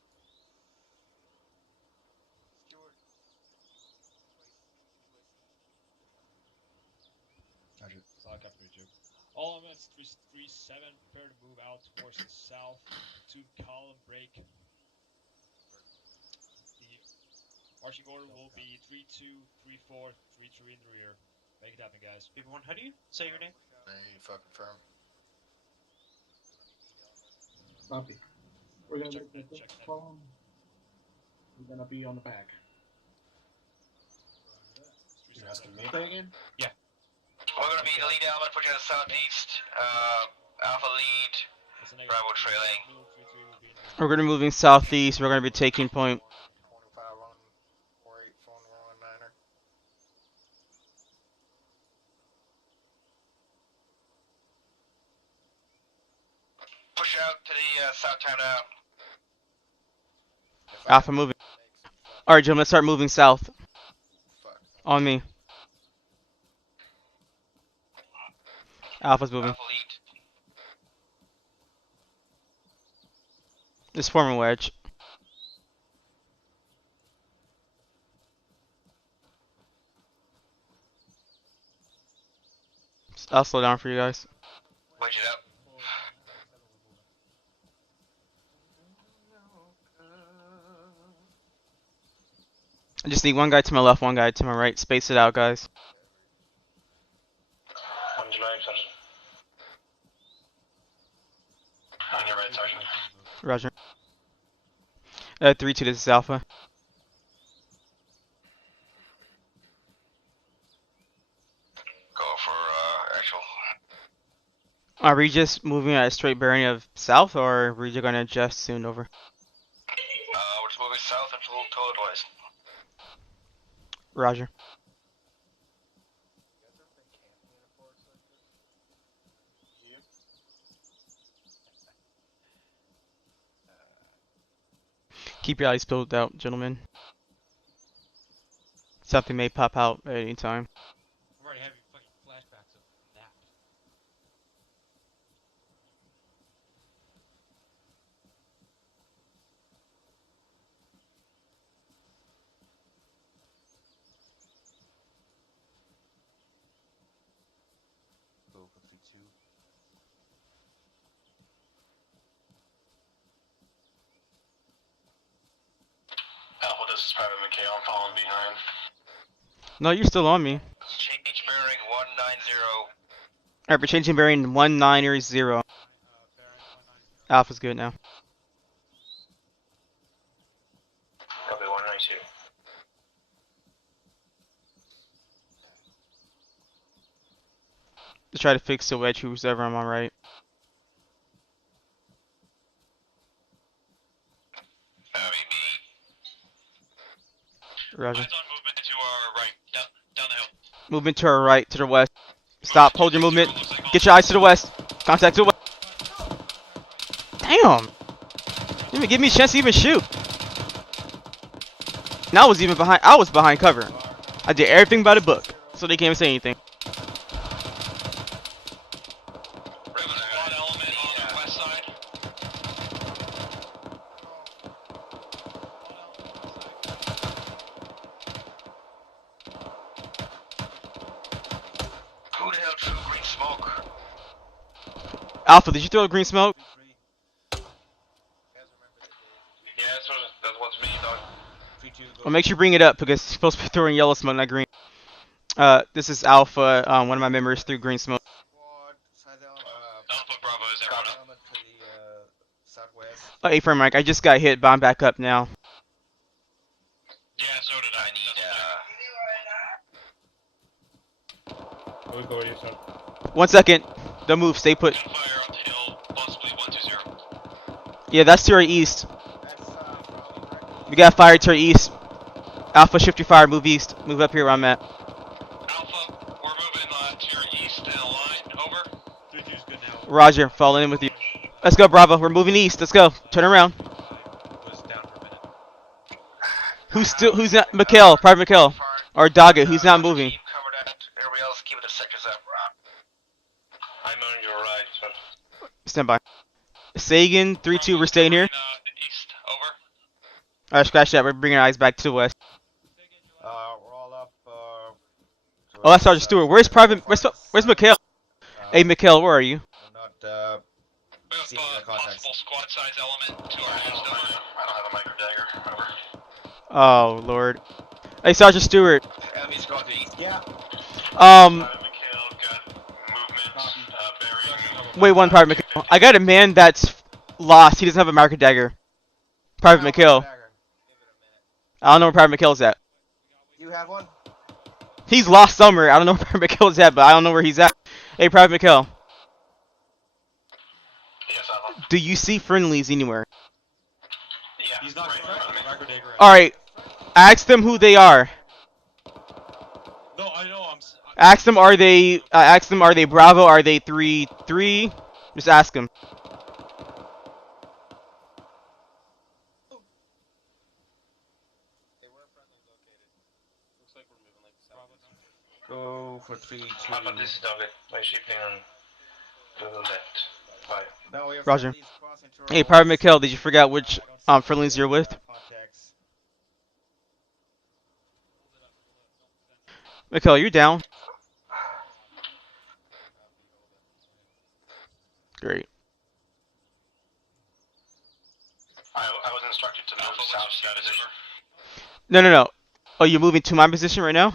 Solid copy 3-2. All elements 3-7, prepare to move out towards the south. Platoon column break. The marching order will be 3-2, 3-4, 3-3 in the rear. Make it happen, guys. Everyone, how do you say your name? You fucking firm. Copy. We're gonna Check make that, the check that. column. We're gonna be on the back. You asking me again? Yeah. We're gonna be the lead element, put you in the southeast. Alpha lead, Bravo trailing. We're gonna be moving southeast. We're gonna be taking point. 25 on 48, phone 119er. Push out to the south town now. Alpha moving. Alright, gentlemen, let's start moving south. On me. Alpha's moving. Alpha lead. Just form a wedge. I'll slow down for you guys. Wedge it up. I just need one guy to my left, one guy to my right. Space it out, guys. On your right, Sergeant. On your right, Sergeant. Roger. 3-2, this is Alpha. Go for actual. Are we just moving at a straight bearing of south, or are we just gonna adjust soon over? We're just moving south until advised. Roger. Keep your eyes peeled out, gentlemen. Something may pop out at any time. I'm already having fucking flashbacks of that. Go for 3-2. Alpha, this is Private McKay. I'm following behind. No, you're still on me. Change bearing 190. Alright, we're changing bearing 190. Alpha's good now. Copy 192. Let's try to fix the wedge who's ever on my right. Roger. Eyes on movement to our right, down the hill. Movement to our right, to the west. Stop, hold your movement. Get your eyes to the west. Contact to the west. Damn! Didn't even give me a chance to even shoot. And I was behind cover. I did everything by the book, so they can't even say anything. Who the hell threw green smoke? Alpha, did you throw a green smoke? Yeah, that's what's me, dog. Well, make sure you bring it up because you're supposed to be throwing yellow smoke, not green. This is Alpha. One of my members threw green smoke. Alpha Bravo, is everyone up? Oh, A-frame Mike, I just got hit, but I'm back up now. Yeah, so did I. We'll go with you, sir. 1 second. Don't move. Stay put. Fire up the hill, possibly 120. Yeah, that's to our east. We got fire to our east. Alpha, shift your fire. Move east. Move up here where I'm at. Alpha, we're moving to your east in a line. Over. 3-2's good now. Roger. Falling in with you. Let's go, Bravo. We're moving east. Let's go. Turn around. Was down for a minute. Who's not? Mikhail. Private Mikhail. Or Daga. Who's not moving? Cover that. everybody else keep it a sectors up. I'm on your right. So. Stand by. Sagan, 3-2, we're staying here. East, over. Alright, scratch that. We're bringing our eyes back to the west. We're all up. Oh, that's Sergeant Stewart. Where's Private? Where's Mikhail? Hey, Mikhail, where are you? We're not seeing the contacts. Possible squad size element to our hands. I don't have a micro dagger. Over. Oh, Lord. Hey, Sergeant Stewart. Enemy squad to east. Yeah. Mikhail got movement. Wait, one Private Mikhail. I got a man that's lost. He doesn't have a marker dagger. Private Mikhail. I don't know where Private Mikhail's at. You have one? He's lost somewhere. I don't know where Private Mikhail's at, but I don't know where he's at. Hey, Private Mikhail. Yes, Do you see friendlies anywhere? Yeah. He's not micro dagger. Alright. Ask them who they are. No, I know. Ask them, are they Bravo? Are they 3-3? Just ask them. Go for 3-2. This is David. My shipping on to the left. Bye. No, we have Roger. friendlies crossing through our Hey, Private west. Mikhail, did you forget which friendlies you're with? Contacts. Mikhail, you're down. Great. I was instructed to move south to that position. No. Oh, you're moving to my position right now?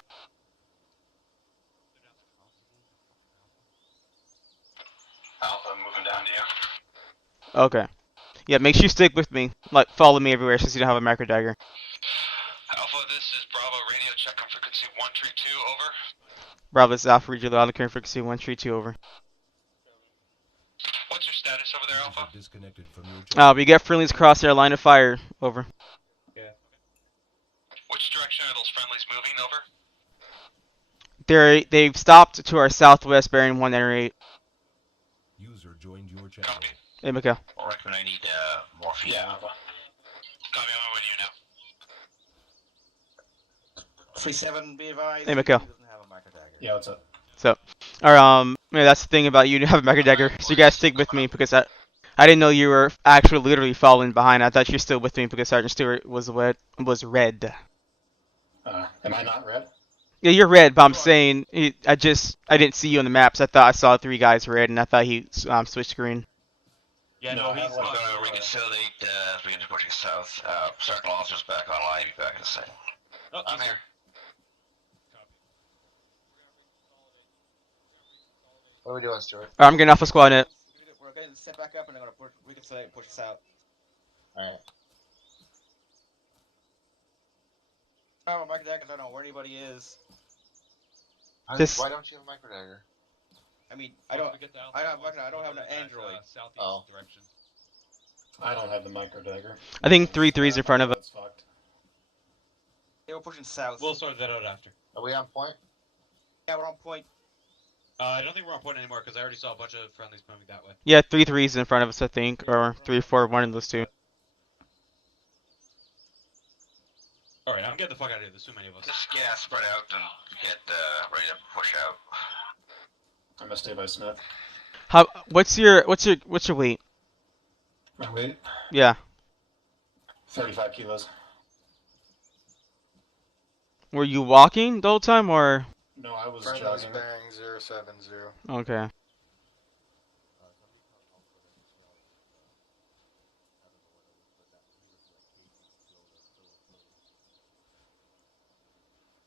Alpha moving down to you. Okay. Yeah, make sure you stick with me. Like, follow me everywhere since you don't have a macro dagger. Alpha, this is Bravo. Radio check on frequency 132. Over. Bravo, this is Alpha Regional Auto Current Frequency 132, over. What's your status over there, Alpha? Disconnected from your We get friendlies across our line of fire, over. Which direction are those friendlies moving? Over. They've stopped to our southwest, bearing 198. User joined your channel. Hey, Mikhail. I reckon I need morphine. Yeah. Copy, I'm with you now. 3-7, be advised. Hey, Mikhail. He doesn't have a micro dagger. Yeah, what's up? So, yeah, that's the thing about you to have a macro dagger. So you guys stick with me because I didn't know you were actually literally falling behind. I thought you were still with me because Sergeant Stewart was red. Am I not red? Yeah, you're red, but I'm saying I didn't see you on the maps. I thought I saw 3 guys red, and I thought he switched green. Yeah, no, he's going to reconciliate as we enter pushing south. Circle officers back online. Be back in a second. Oh, I'm here. What are we doing, Stuart? I'm getting off a squad net. We're going to step back up and they're going to reconcile and push us out. Alright. I don't have a micro dagger, I don't know where anybody is. Why don't you have a micro dagger? I mean, I don't have an android. Oh. I don't have the micro dagger. I think 3-3's in front of us. That's fucked. They were pushing south. We'll sort that out after. Are we on point? Yeah, we're on point. I don't think we're on point anymore because I already saw a bunch of friendlies moving that way. Yeah, 3-3's in front of us, I think, or 3-4, one of those two. Alright, I'm getting the fuck out of here. There's too many of us. Just spread out and get ready to push out. I'm gonna stay by Smith. What's your weight? My weight? Yeah. 35 kilos. Were you walking the whole time, or? No, I was Friendly's jogging. bearing 070. Okay.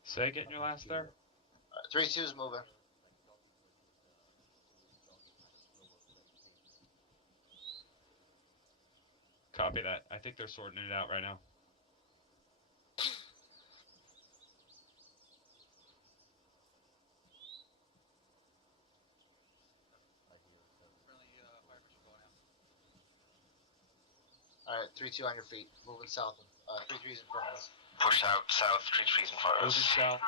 Say getting your last there? 3-2's moving. Copy that. I think they're sorting it out right now. Alright, 3-2 on your feet. Moving south. 3-3's in front of us. Push out south. 3-3's in front of us. Moving south.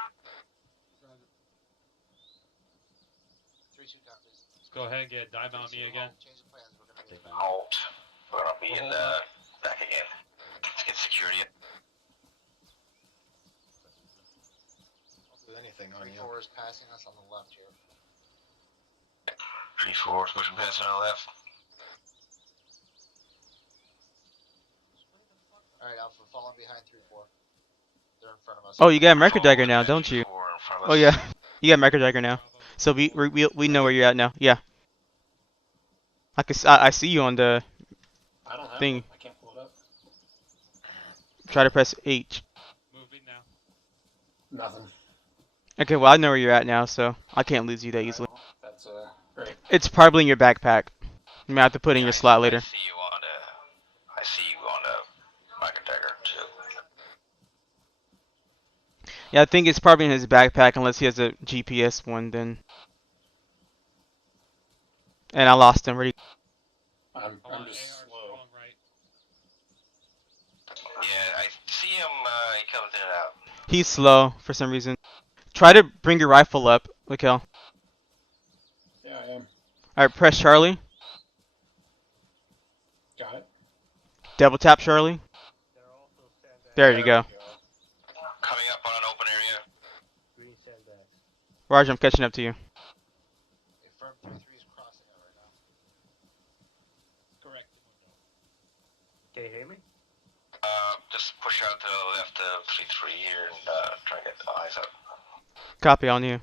3-2 copies. Let's go ahead and get dive on me again. Change the plans. We're gonna be Halt. We're gonna be in back again. Let's get security. I'll do anything. anything on you. 3-4 is passing us on the left here. 3-4 is pushing past on the left. Alright, Alpha, falling behind 3-4. They're in front of us. Oh, you got a Micro Dagger now, don't you? Oh yeah, you got Micro Dagger now. So we know where you're at now. Yeah. I see you on the I don't have thing. it. I can't pull it up. Try to press H. Moving now. Nothing. Okay, well I know where you're at now, so I can't lose you that easily. That's great. It's probably in your backpack. You might have to put it in your slot later. I see you on the Micro Dagger too. Yeah, I think it's probably in his backpack unless he has a GPS one then. And I lost him. Where'd he? I'm just slow. Yeah, I see him. He comes in and out. He's slow for some reason. Try to bring your rifle up, Mikhail. Yeah, I am. Alright, press Charlie. Got it. Double tap Charlie. There you go. Coming up on an open area. Raj, I'm catching up to you. Firm 3-3 is crossing it right now. Correct. Can you hear me? Just push out to the left of 3-3 here and try to get the eyes up. Copy on you.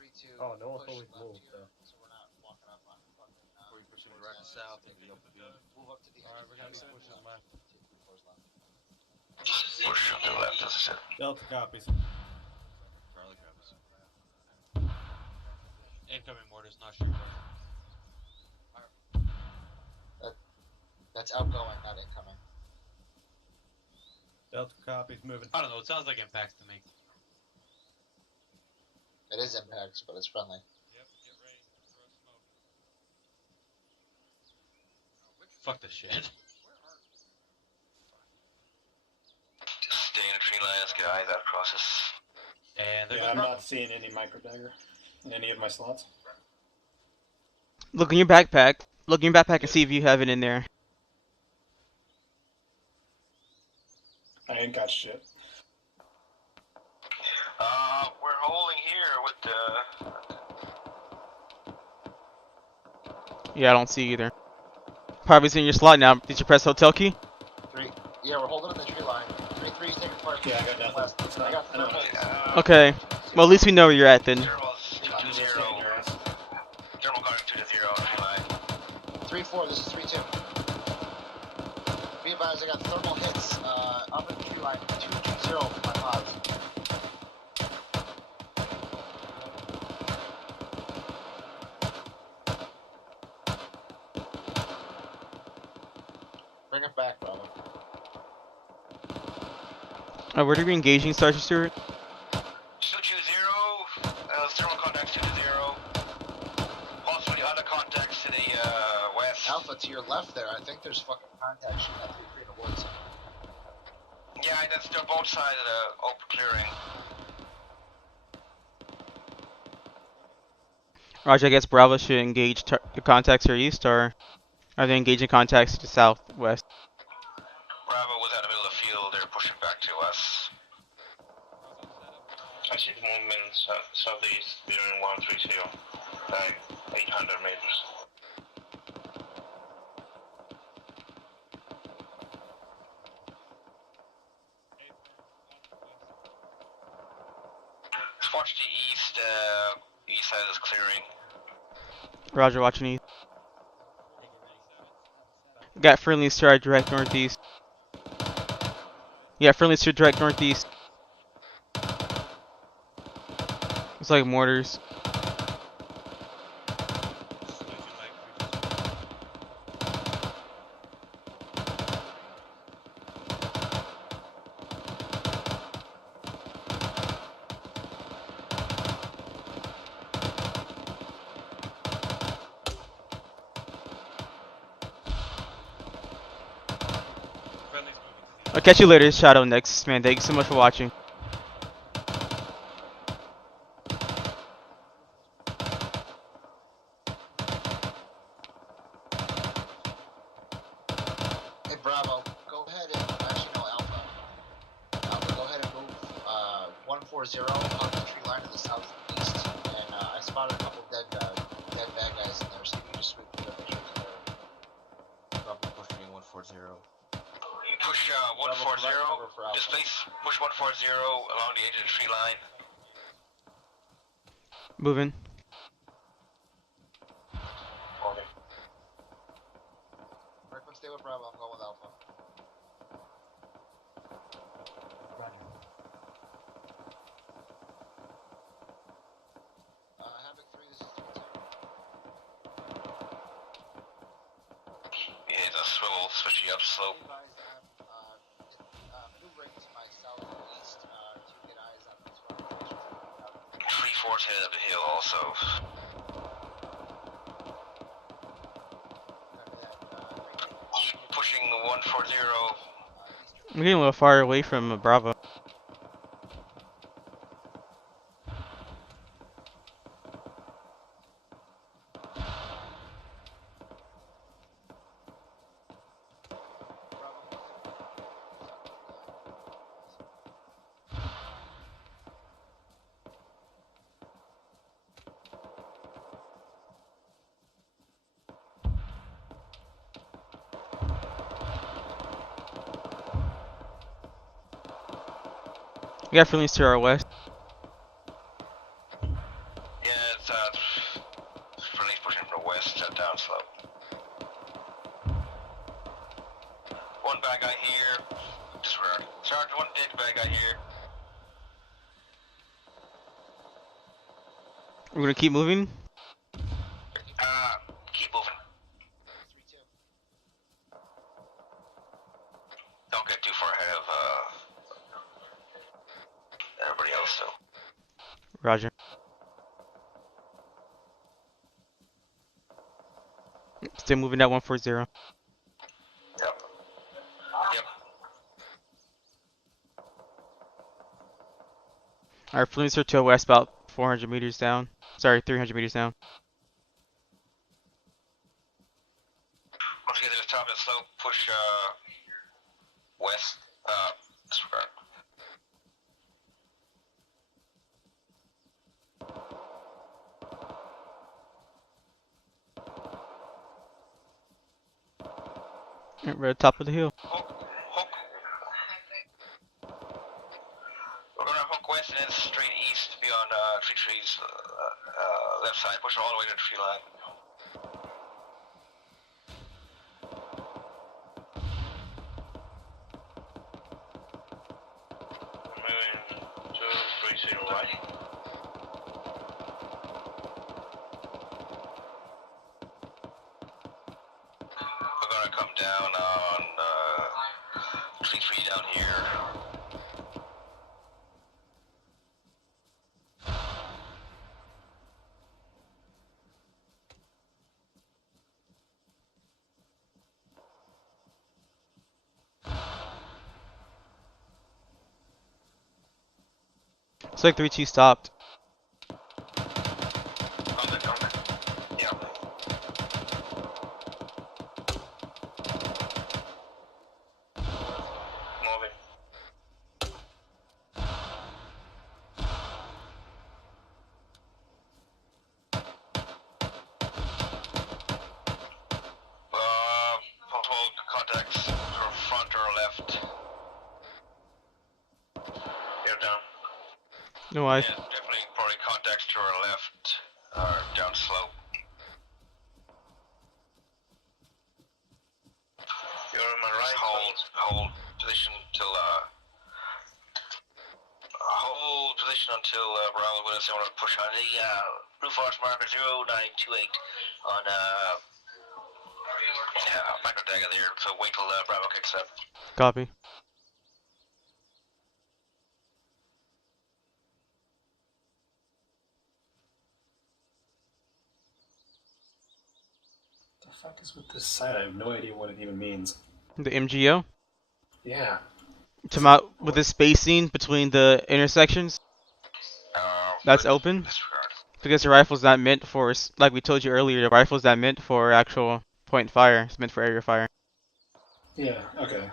3-2. Oh, no one's always moved. So we're not walking up on fucking. We're pushing direct south into the open field. Move up to the edge. We're gonna be pushing left. 3-4's left. Push to the left, as I said. Delta copies. Charlie copies. Incoming mortars, not sure. That's outgoing, not incoming. Delta copies moving. I don't know. It sounds like impacts to me. It is impacts, but it's friendly. Yep, get ready. Throw smoke. Fuck this shit. Just stay in the tree line, let's get eyes out across this. And Yeah, I'm not seeing any Micro Dagger in any of my slots. Look in your backpack. Look in your backpack and see if you have it in there. I ain't got shit. We're holding here with the... Yeah, I don't see either. Probably it's in your slot now. Did you press hotel key? 3. Yeah, we're holding in the tree line. 3-3 is taking fire. Yeah, I got nothing. It's not, I got I know. Okay. Well, at least we know where you're at then. Thermal going 2-0 tree line. 3-4, this is 3-2. Be advised, I got thermal hits up in the tree line. 2-0 for my pods. Bring it back, brother. Where are we engaging, Sergeant Stewart? 2-0, thermal contacts 2-0. Possibly other contacts to the west. Alpha, to your left there, I think there's fucking contacts shooting at 3-3 in the woods. Yeah, that's they're both sides of the open clearing. Roger, I guess Bravo should engage the contacts to your east, or are they engaging contacts to the southwest? Bravo was out of the middle of the field, they're pushing back to us. I see the movement southeast, bearing 130, like 800 meters. Let's watch the east side of this clearing. Roger, watching east. Got friendlies to our direct northeast. Yeah, friendlies to direct northeast. It's like mortars. I'll catch you later, Shadow next, man. Thank you so much for watching. Hey, Bravo, go ahead and, actually no, Alpha. Alpha, go ahead and move 140 on the tree line to the southeast, and I spotted a couple dead bad guys in there, so you can just sweep through the pictures there. Probably pushing 140. Push 140. Displace. Push 140 along the edge of the tree line. Moving. Okay. Franklin, stay with Bravo. I'm going with Alpha. Havoc 3, this is 3-2. Yeah, the swivel, especially up slope. Maneuvering to my southeast to get eyes on these rock 3-4's headed up the hill also. Pushing 140. I'm getting a little far away from Bravo. We got friendlies to our west. Yeah, it's friendly's pushing from the west down slope. One bad guy here. Disregard. Sergeant, one dead bad guy here. We're gonna keep moving. Keep moving. Don't get too far ahead of everybody else though. Roger. Still moving at 140. Yep. Our friendlies are to our west, about 400 meters down. Sorry, 300 meters down. Once you get to the top of the slope, push west. Disregard. We're at the top of the hill. We're gonna hook west and then straight east beyond trees, left side, push all the way to the tree line. Moving to 30 right. We're gonna come down on tree down here. It's like 3-2 stopped. Yeah. Moving. Multiple contacts or front or left. You're down. No eyes. Yeah, definitely probably contacts to our left or down slope. You're on my right. Hold position till hold position until Bravo with us. I want to push on the Blue Forest marker 0928 on micro dagger there. So wait till Bravo kicks up. Copy. The fuck is with this site? I have no idea what it even means. The MGO? Yeah. Come out with the spacing between the intersections. That's open. Because the rifle's not meant for, like we told you earlier, the rifle's not meant for actual point fire. It's meant for area fire. Yeah, okay.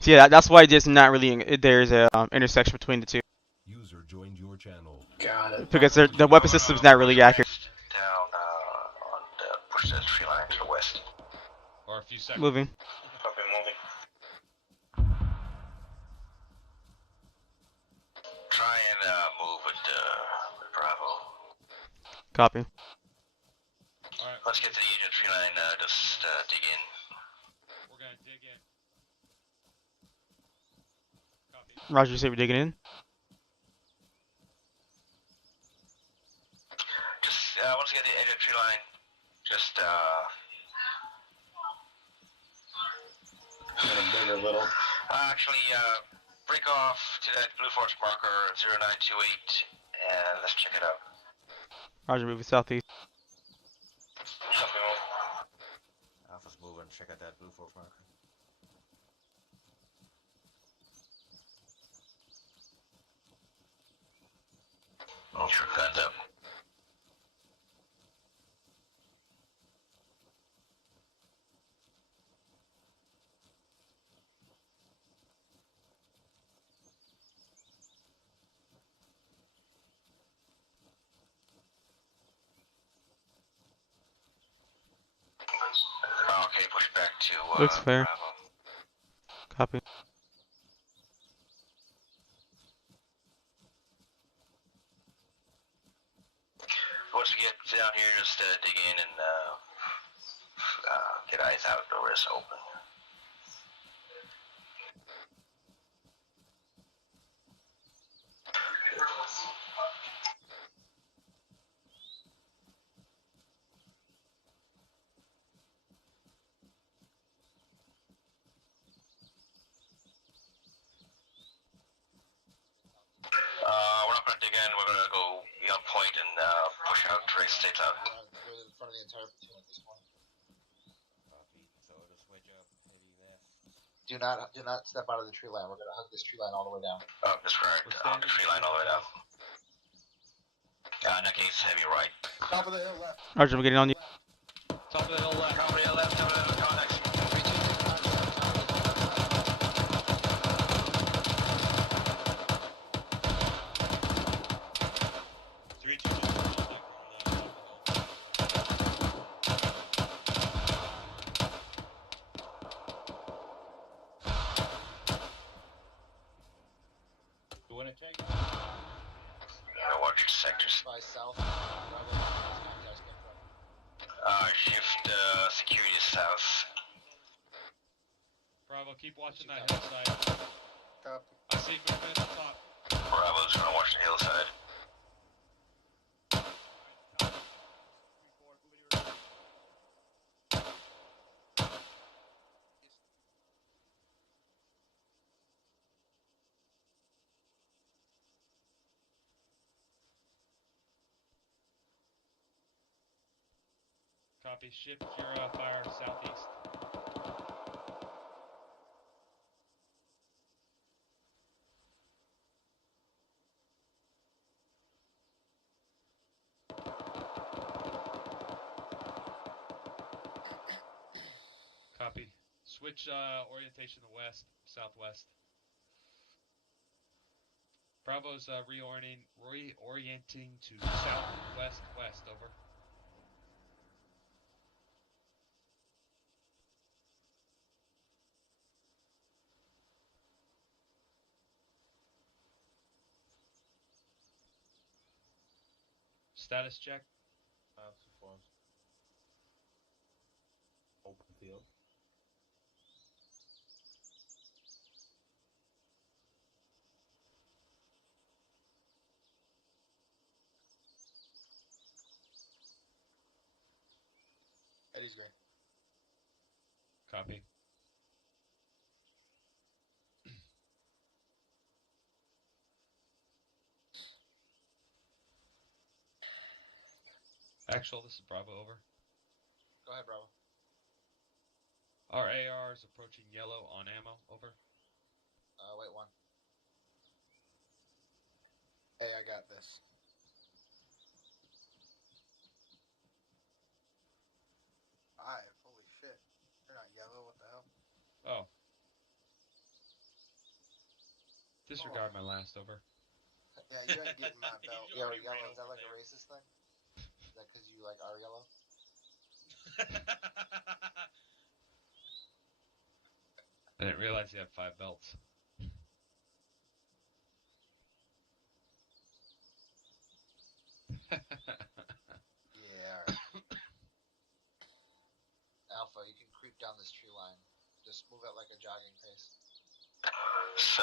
So yeah, that's why there's not really, there's a intersection between the two. joined your channel. Because the weapon system's not really accurate. Down on the push that tree line to the west. Or a few seconds. Moving. Copy, moving. Try and move with Bravo. Copy. Alright. Let's get to the edge of the tree line, just dig in. We're gonna dig in. Copy. Roger, you say we're digging in? Just, once you get to the edge of the tree line, just, big or little? actually, break off to that Blue Force marker 0928, and let's check it out. Roger, moving southeast. Copy, move. Alpha's moving, check out that blue force marker. Sure, guns up. Okay, push back to Looks fair. Bravo. Copy. Once we get down here, just dig in and get eyes out, doors open. We're not going to dig in, we're going to go beyond point and push out, trace states out. We're in front of the entire platoon at this point. Copy. So just wedge up, maybe left. Do not step out of the tree line. We're gonna hug this tree line all the way down. Oh, that's correct. The tree line all the way down. In that case, heavy right. Top of the hill left. Roger, I'm getting on you. Top of the hill left. Top of the hill left, top of the hill, contacts. 3, 2, 1, contact on top of the hill. You wanna check? Watch your sectors. By south. Shift security south. Bravo, keep watching that hillside. Copy. I see movement at the top. Bravo's gonna watch the hillside. Copy. Shift your fire southeast. Copy. Switch orientation to west, southwest. Bravo's reorienting to southwest west. Over. Status check. Open field. Eddie's green. Copy. Actual, this is Bravo, over. Go ahead, Bravo. Our AR is approaching yellow on ammo, over. Wait one. Hey, I got this. Holy shit. They're not yellow, what the hell? Oh. Disregard my last, over. Yeah, you ain't getting my belt. You already Yellow, ran is that over like a there. racist thing? Is that because you like are yellow? I didn't realize you had 5 belts. Yeah, alright. Alpha, you can creep down this tree line. Just move at like a jogging pace. So,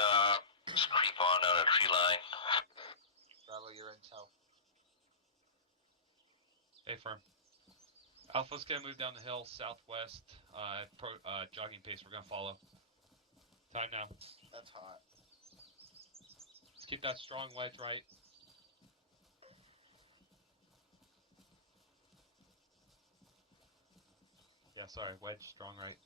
let's creep on down the tree line. Bravo, you're in tow. Hey, firm. Alpha's gonna move down the hill southwest. Jogging pace. We're gonna follow. Time now. That's hot. Let's keep that strong wedge right. Yeah, sorry, wedge strong right.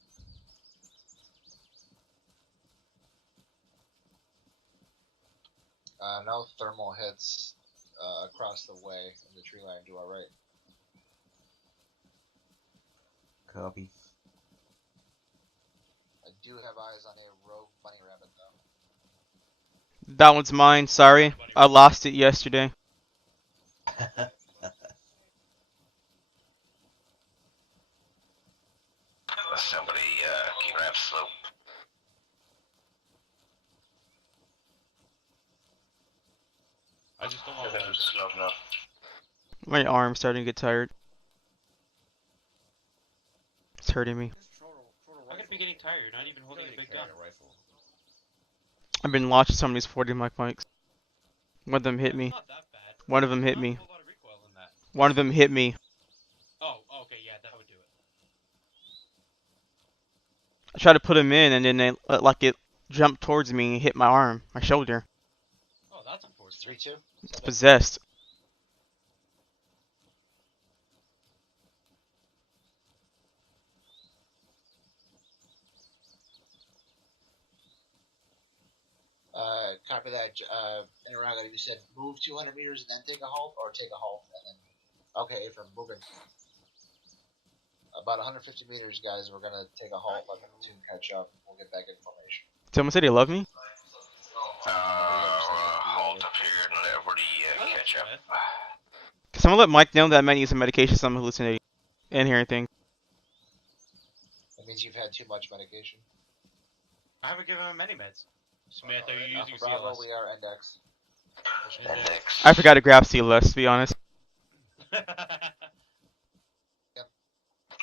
No thermal hits across the way in the tree line to our right. Copy. I do have eyes on a rogue bunny rabbit though. That one's mine. Sorry, I lost it yesterday. Somebody, keep ramp slope. I just don't want to to slope now. My arm's starting to get tired. It's hurting me. How could be getting tired? You're not even holding a big gun. I've been launching some of these 40 mic mics. One of them hit me. Not that bad. One of them hit me. Not a whole lot of recoil in that. One of them hit me. Oh, okay, yeah, that would do it. I tried to put him in, and then it jumped towards me and hit my arm, my shoulder. Oh, that's unfortunate. 3-2. It's possessed. Copy that. Interrogator, you said move 200 meters and then take a halt, or take a halt and then. Okay, from moving. About 150 meters, guys. We're gonna take a halt. Let the platoon catch up. We'll get back in formation. Someone said he loved me. Halt up here and let everybody catch up. Someone let Mike know that I might need some medication, so I'm hallucinating and hearing things. That means you've had too much medication. I haven't given him any meds. Smith, are you using Bravo, CLS? we are index. Index. I forgot to grab CLS, to be honest. Rally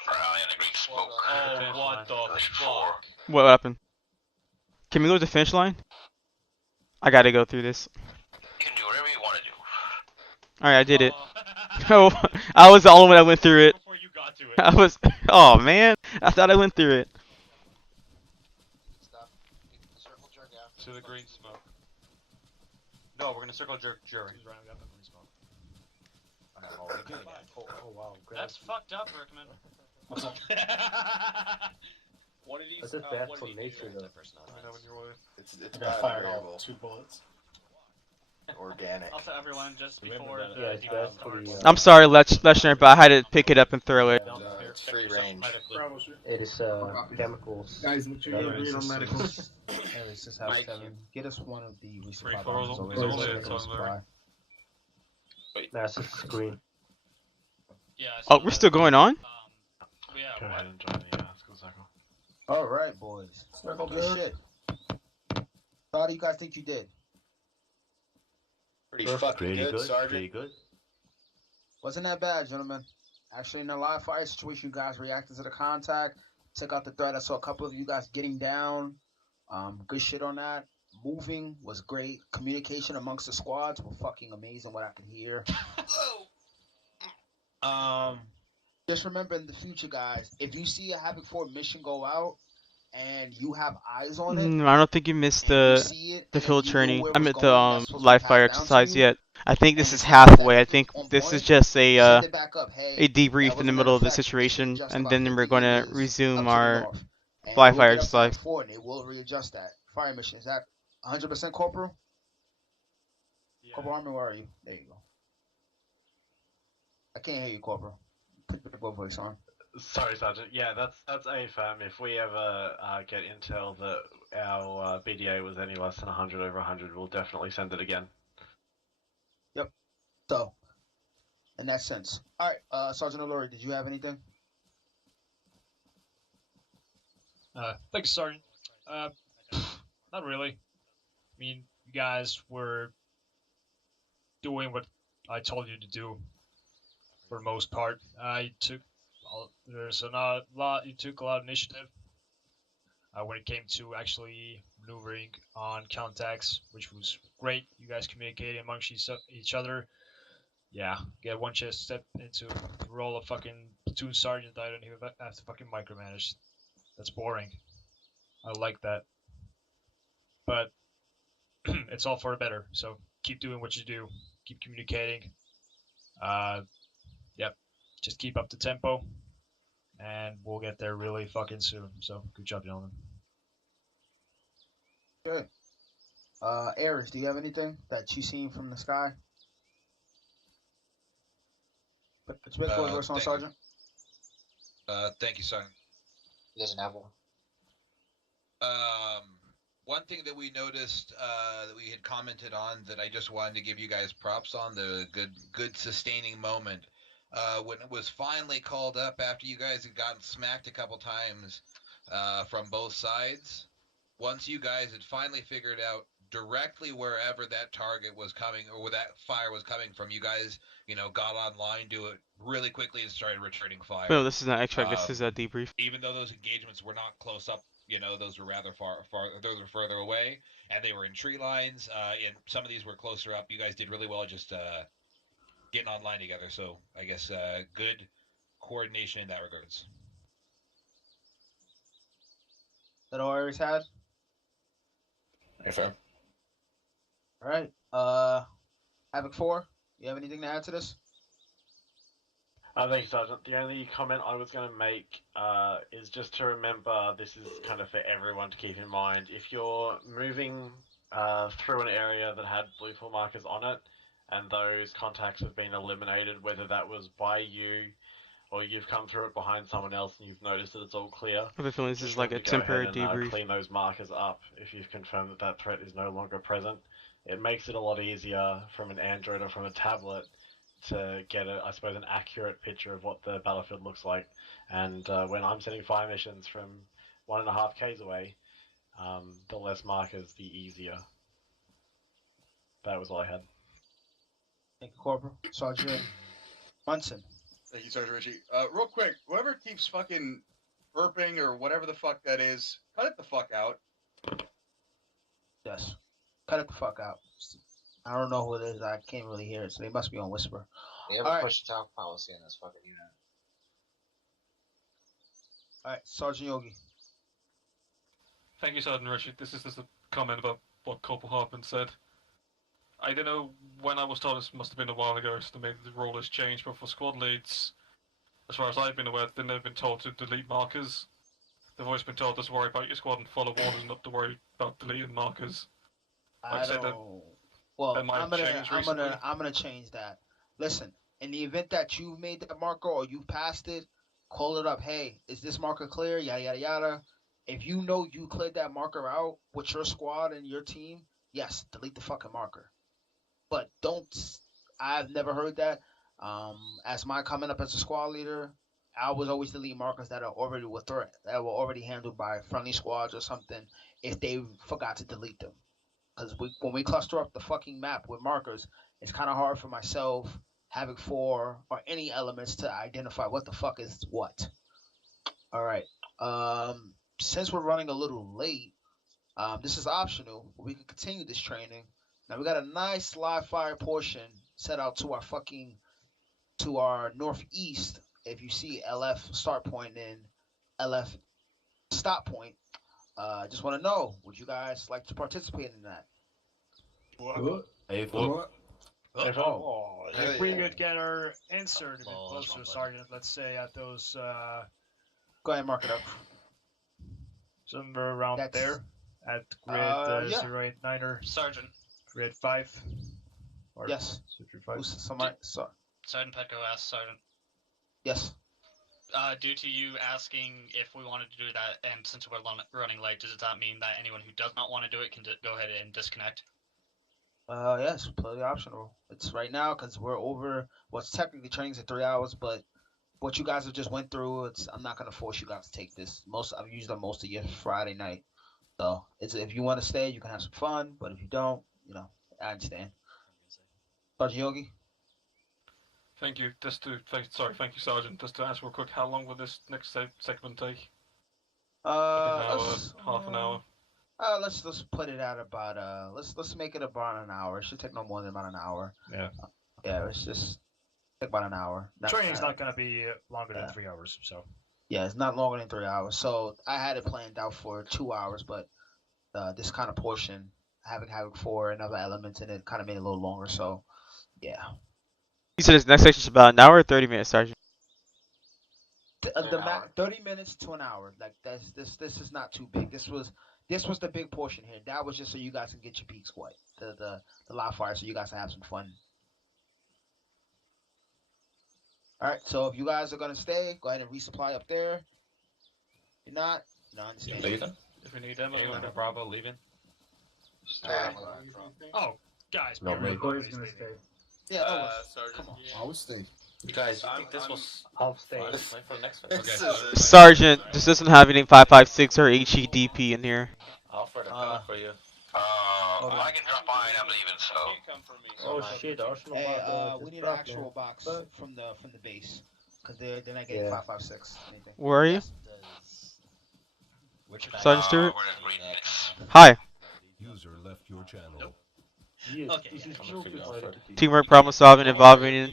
on the green smoke. Oh, what the fuck? What happened? Can we go to the finish line? I gotta go through this. You can do whatever you want to do. Alright, I did it. Oh, I was the only one that went through it. Before you got to it. I was. Oh man, I thought I went through it. Stop. Circle jerk out. To the green smoke. No, we're gonna circle jerk jury. He's running up in green smoke. Oh wow. That's fucked up, Rickman. What's up? One of these. That's just bad what for did he do? nature, though. Let me know when you're ready. It's bad fired variable. all 2 bullets. Organic. Also, everyone, just before Yeah, the it's game bad for starts. the. I'm sorry, Lechner, but I had to pick it up and throw it. It's free range. It is chemicals. Guys, make sure you read on medicals. Anyways, just have Kevin get us one of the resupply 3-4 boxes over is there. only so a we can ton supply. That's a screen. Yeah, Oh, we're still going on? Yeah, Go what? ahead and join the circle. All right, boys. Circle Good jerk. shit. How do you guys think you did? Pretty fucking good, Sergeant. Pretty good. Wasn't that bad, gentlemen. Actually, in a live fire situation, you guys reacted to the contact, took out the threat. I saw a couple of you guys getting down. Good shit on that. Moving was great. Communication amongst the squads were fucking amazing. What I could hear. Just remember in the future, guys, if you see a Havoc 4 mission go out and you have eyes on it, I don't think you missed and you see it, the and field you know training. where I it's meant going, the that's supposed to be live passed fire down to exercise you, yet. I think this and is you see that halfway. I think on this is point, just send it back up. Hey, a that debrief in the wasn't middle of the effect. This was situation, just and about then 50 we're going to meters resume up to the our north. And live we'll fire get up to that exercise. fort, and they will readjust that fire mission. Is that 100% Corporal? Yeah. Corporal Army, where are you? There you go. I can't hear you, Corporal. Put your voice on. Sorry, Sergeant. Yeah, that's a firm. If we ever get intel that our BDA was any less than 100 over 100, we'll definitely send it again. So, in that sense. All right, Sergeant O'Leary, did you have anything? Thanks, Sergeant. Not really. I mean, you guys were doing what I told you to do for the most part. You took you took a lot of initiative when it came to actually maneuvering on contacts, which was great. You guys communicating amongst each other. Yeah, get one chance to step into the role of fucking platoon sergeant. I don't even have to fucking micromanage. That's boring. I like that. But it's all for the better. So keep doing what you do. Keep communicating. Yep. Just keep up the tempo, and we'll get there really fucking soon. So good job, gentlemen. Good. Ares, do you have anything that you seen from the sky? It's been for Versailles, Sergeant. Thank you, Sergeant. He doesn't have one. One thing that we noticed that we had commented on that I just wanted to give you guys props on, the good sustaining moment when it was finally called up after you guys had gotten smacked a couple times from both sides. Once you guys had finally figured out directly wherever that target was coming or where that fire was coming from, you guys, got online, do it really quickly and started returning fire. No, this is not extract. This is a debrief. Even though those engagements were not close up, those were rather far, those were further away, and they were in tree lines. And some of these were closer up. You guys did really well just getting online together. So I guess good coordination in that regards. That all Ares had? Yes, sir. All right. Havoc 4, you have anything to add to this? Thank you, Sergeant. The only comment I was going to make is just to remember, this is kind of for everyone to keep in mind. If you're moving through an area that had blue full markers on it, and those contacts have been eliminated, whether that was by you or you've come through it behind someone else and you've noticed that it's all clear, I have a feeling this just is like a remember to go temporary ahead and, debrief. clean those markers up if you've confirmed that that threat is no longer present. It makes it a lot easier from an Android or from a tablet to get, I suppose, an accurate picture of what the battlefield looks like. And when I'm sending fire missions from 1.5 Ks away, the less markers, the easier. That was all I had. Thank you, Corporal. Sergeant Munson. Thank you, Sergeant Richie. Real quick, whoever keeps fucking burping or whatever the fuck that is, cut it the fuck out. Yes. Cut it the fuck out. I don't know who it is. I can't really hear it, so they must be on whisper. They have a push to talk policy in this fucking unit. All right, Sergeant Yogi. Thank you, Sergeant Richard. This is just a comment about what Corporal Harpin said. I don't know when I was told, this must have been a while ago, so maybe the rule has changed, but for squad leads, as far as I've been aware, they've never been told to delete markers. They've always been told to worry about your squad and follow orders, not to worry about deleting markers. I'm gonna change that. Listen, in the event that you've made that marker or you passed it, call it up. Hey, is this marker clear? Yada yada yada. If you know you cleared that marker out with your squad and your team, yes, delete the fucking marker. But don't. I've never heard that. As my coming up as a squad leader, I was always delete markers that are already that were already handled by friendly squads or something if they forgot to delete them. Because when we cluster up the fucking map with markers, it's kind of hard for myself, Havoc 4, or any elements to identify what the fuck is what. All right. Since we're running a little late, this is optional. We can continue this training. Now we got a nice live fire portion set out to our northeast. If you see LF start point and LF stop point, just want to know, would you guys like to participate in that? If we could get our insert a bit closer, Sergeant, let's say at those. Go ahead and mark it up. Somewhere around there at grid 089er. Sergeant. Grid 5. Or yes. Sergeant Petco asked Sergeant. Yes. Due to you asking if we wanted to do that, and since we're running late, does that mean that anyone who does not want to do it can go ahead and disconnect? Yes, completely optional. It's right now because we're over. What's technically training's at 3 hours, but what you guys have just went through, it's I'm not gonna force you guys to take this. Most I've used up most of your Friday night, so it's if you want to stay, you can have some fun. But if you don't, I understand. Sergeant Yogi. Thank you. Thank you, Sergeant. Just to ask real quick, how long will this next segment take? An hour, Let's half an hour. let's put it at about let's make it about an hour. It should take no more than about an hour. Yeah. Yeah, it's just take about an hour. Training's not going to be longer than 3 hours, so. Yeah, it's not longer than 3 hours. So I had it planned out for 2 hours, but this kind of portion, having Havoc 4 and other elements in it, kind of made it a little longer. So yeah. You said this next section's about an hour or 30 minutes, Sergeant? The 30 minutes to an hour. Like this is not too big. This was the big portion here. That was just so you guys can get your peaks wet. The live fire, so you guys can have some fun. All right. So if you guys are gonna stay, go ahead and resupply up there. If you're not, I understand. Leaving? If we need ammo, anyone at Bravo leaving? Oh, guys, No, we me. Corey's gonna stay. Yeah, Sergeant. I would stay. Guys, you think this was? I'll stay. Wait for the next one. Okay. Sergeant, this doesn't have any 5.56 or HEDP in here. Alfred, I'm coming for you. I can drop by and I'm leaving, so. Oh shit, Arsenal. Hey, we need an actual box from the base, cause they're not getting 5.56 anything. Where are you? Which Sergeant Stewart? We're Hi. User left your channel. Teamwork, problem solving, evolving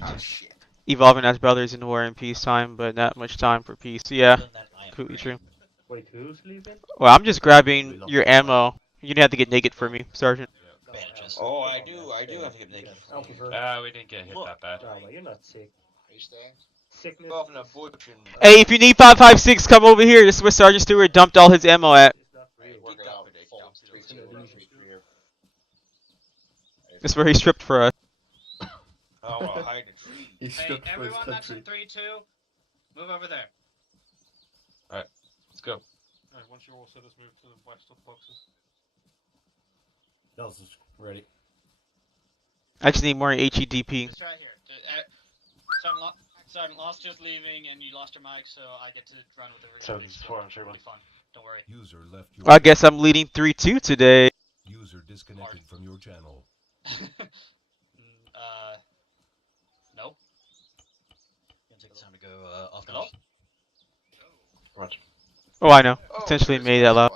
as brothers in war and peacetime, but not much time for peace. Yeah, completely true. Wait, who's leaving? Well, I'm just grabbing your ammo. You didn't have to get naked for me, Sergeant. Oh, I do have to get naked. We didn't get hit that bad. No, you're not sick. Are you staying? Sickness. Hey, if you need 5.56, come over here. This is where Sergeant Stewart dumped all his ammo at. This is where he stripped for us. Oh, well, hide the tree. He Hey, stripped for his everyone that's in country. 3-2, move over there. Alright, let's go. Alright, once you're all set, let's move to the west of the boxes. Nels is ready. I just need more HEDP. Just right here. Sergeant Lost just leaving, and you lost your mic, so I get to run with the read. It'll be fun. Don't worry. User left your I guess I'm leading 3-2 today. User disconnected from your channel. No. Gonna take the time to go off the Hello? What? Oh, I know. Potentially made that loud.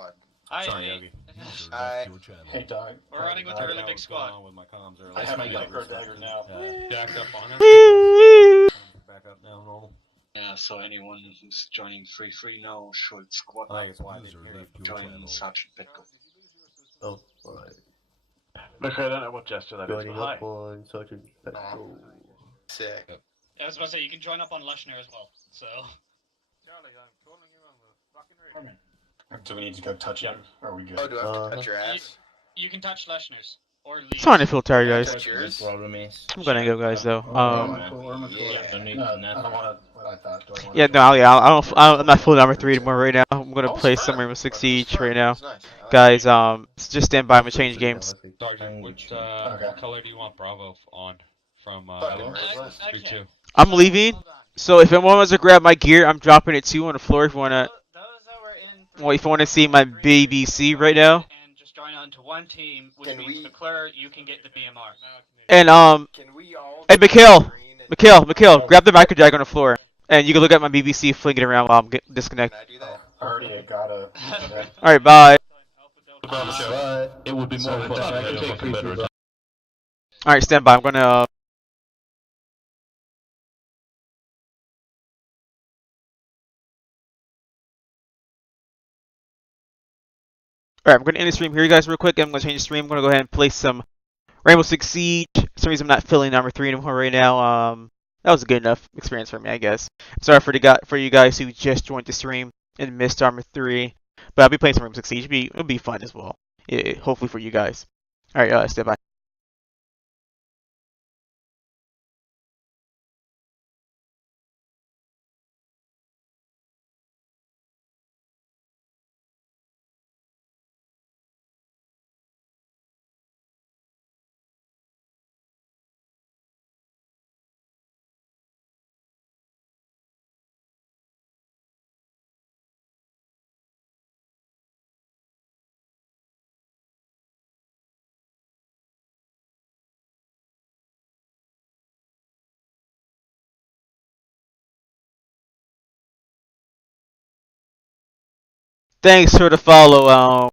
Hi, Sorry, Andy. Yogi. User Hi. left your channel. Hey, Doug. We're running with a really big squad. With my comms I have my micro dagger now. Jacked up on him. Back up now, normal. Yeah, so anyone who's joining 3-3 now should squad I think it's why I User didn't hear you. left your join channel. Sergeant Petko. Oh, alright. Look, I don't know what gesture that is, but Joining hi. up on Sergeant Petro. Sick. I was about to say, you can join up on Leshner as well, so... Charlie, I'm calling you on the fucking radio. Do we need to go touch him? Or are we good? Oh, do I have to touch your ass? You can touch Leshner's. Or leave. It's fine to feel tired, guys. Touch yours? I'm gonna go, guys, though. Yeah, no, yeah, I'm not full number 3 anymore right now. I'm gonna play some Rainbow Six Siege right now. Guys, just stand by. I'm gonna change games. Sergeant, what color do you want Bravo on from Fucking Havoc? I 3-2. I'm leaving. So if anyone wants to grab my gear, I'm dropping it too on the floor. If you wanna, well, if you wanna see my BBC right now. And just join onto one team, which means McClure, you can get the BMR. And hey, Mikhail, grab the micro jag on the floor, and you can look at my BBC, fling it around while I'm disconnected. Already got it. All right, bye. It would be more fun if you had a better attack. All right, stand by. I'm gonna. Alright, I'm going to end the stream here, guys, real quick. I'm going to change the stream. I'm going to go ahead and play some Rainbow Six Siege. For some reason, I'm not feeling number 3 anymore right now. That was a good enough experience for me, I guess. I'm sorry for you guys who just joined the stream and missed Armor 3. But I'll be playing some Rainbow Six Siege. It'll be fun as well. Hopefully for you guys. Alright, stay by. Thanks for the follow,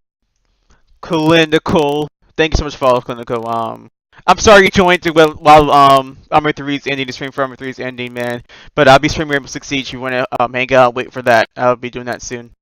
Clinical. Thank you so much for follow, Clinical. I'm sorry you joined while Armor 3's ending, the stream for Armor 3's ending, man. But I'll be streaming Rainbow Six Siege. If you wanna hang out, wait for that. I'll be doing that soon.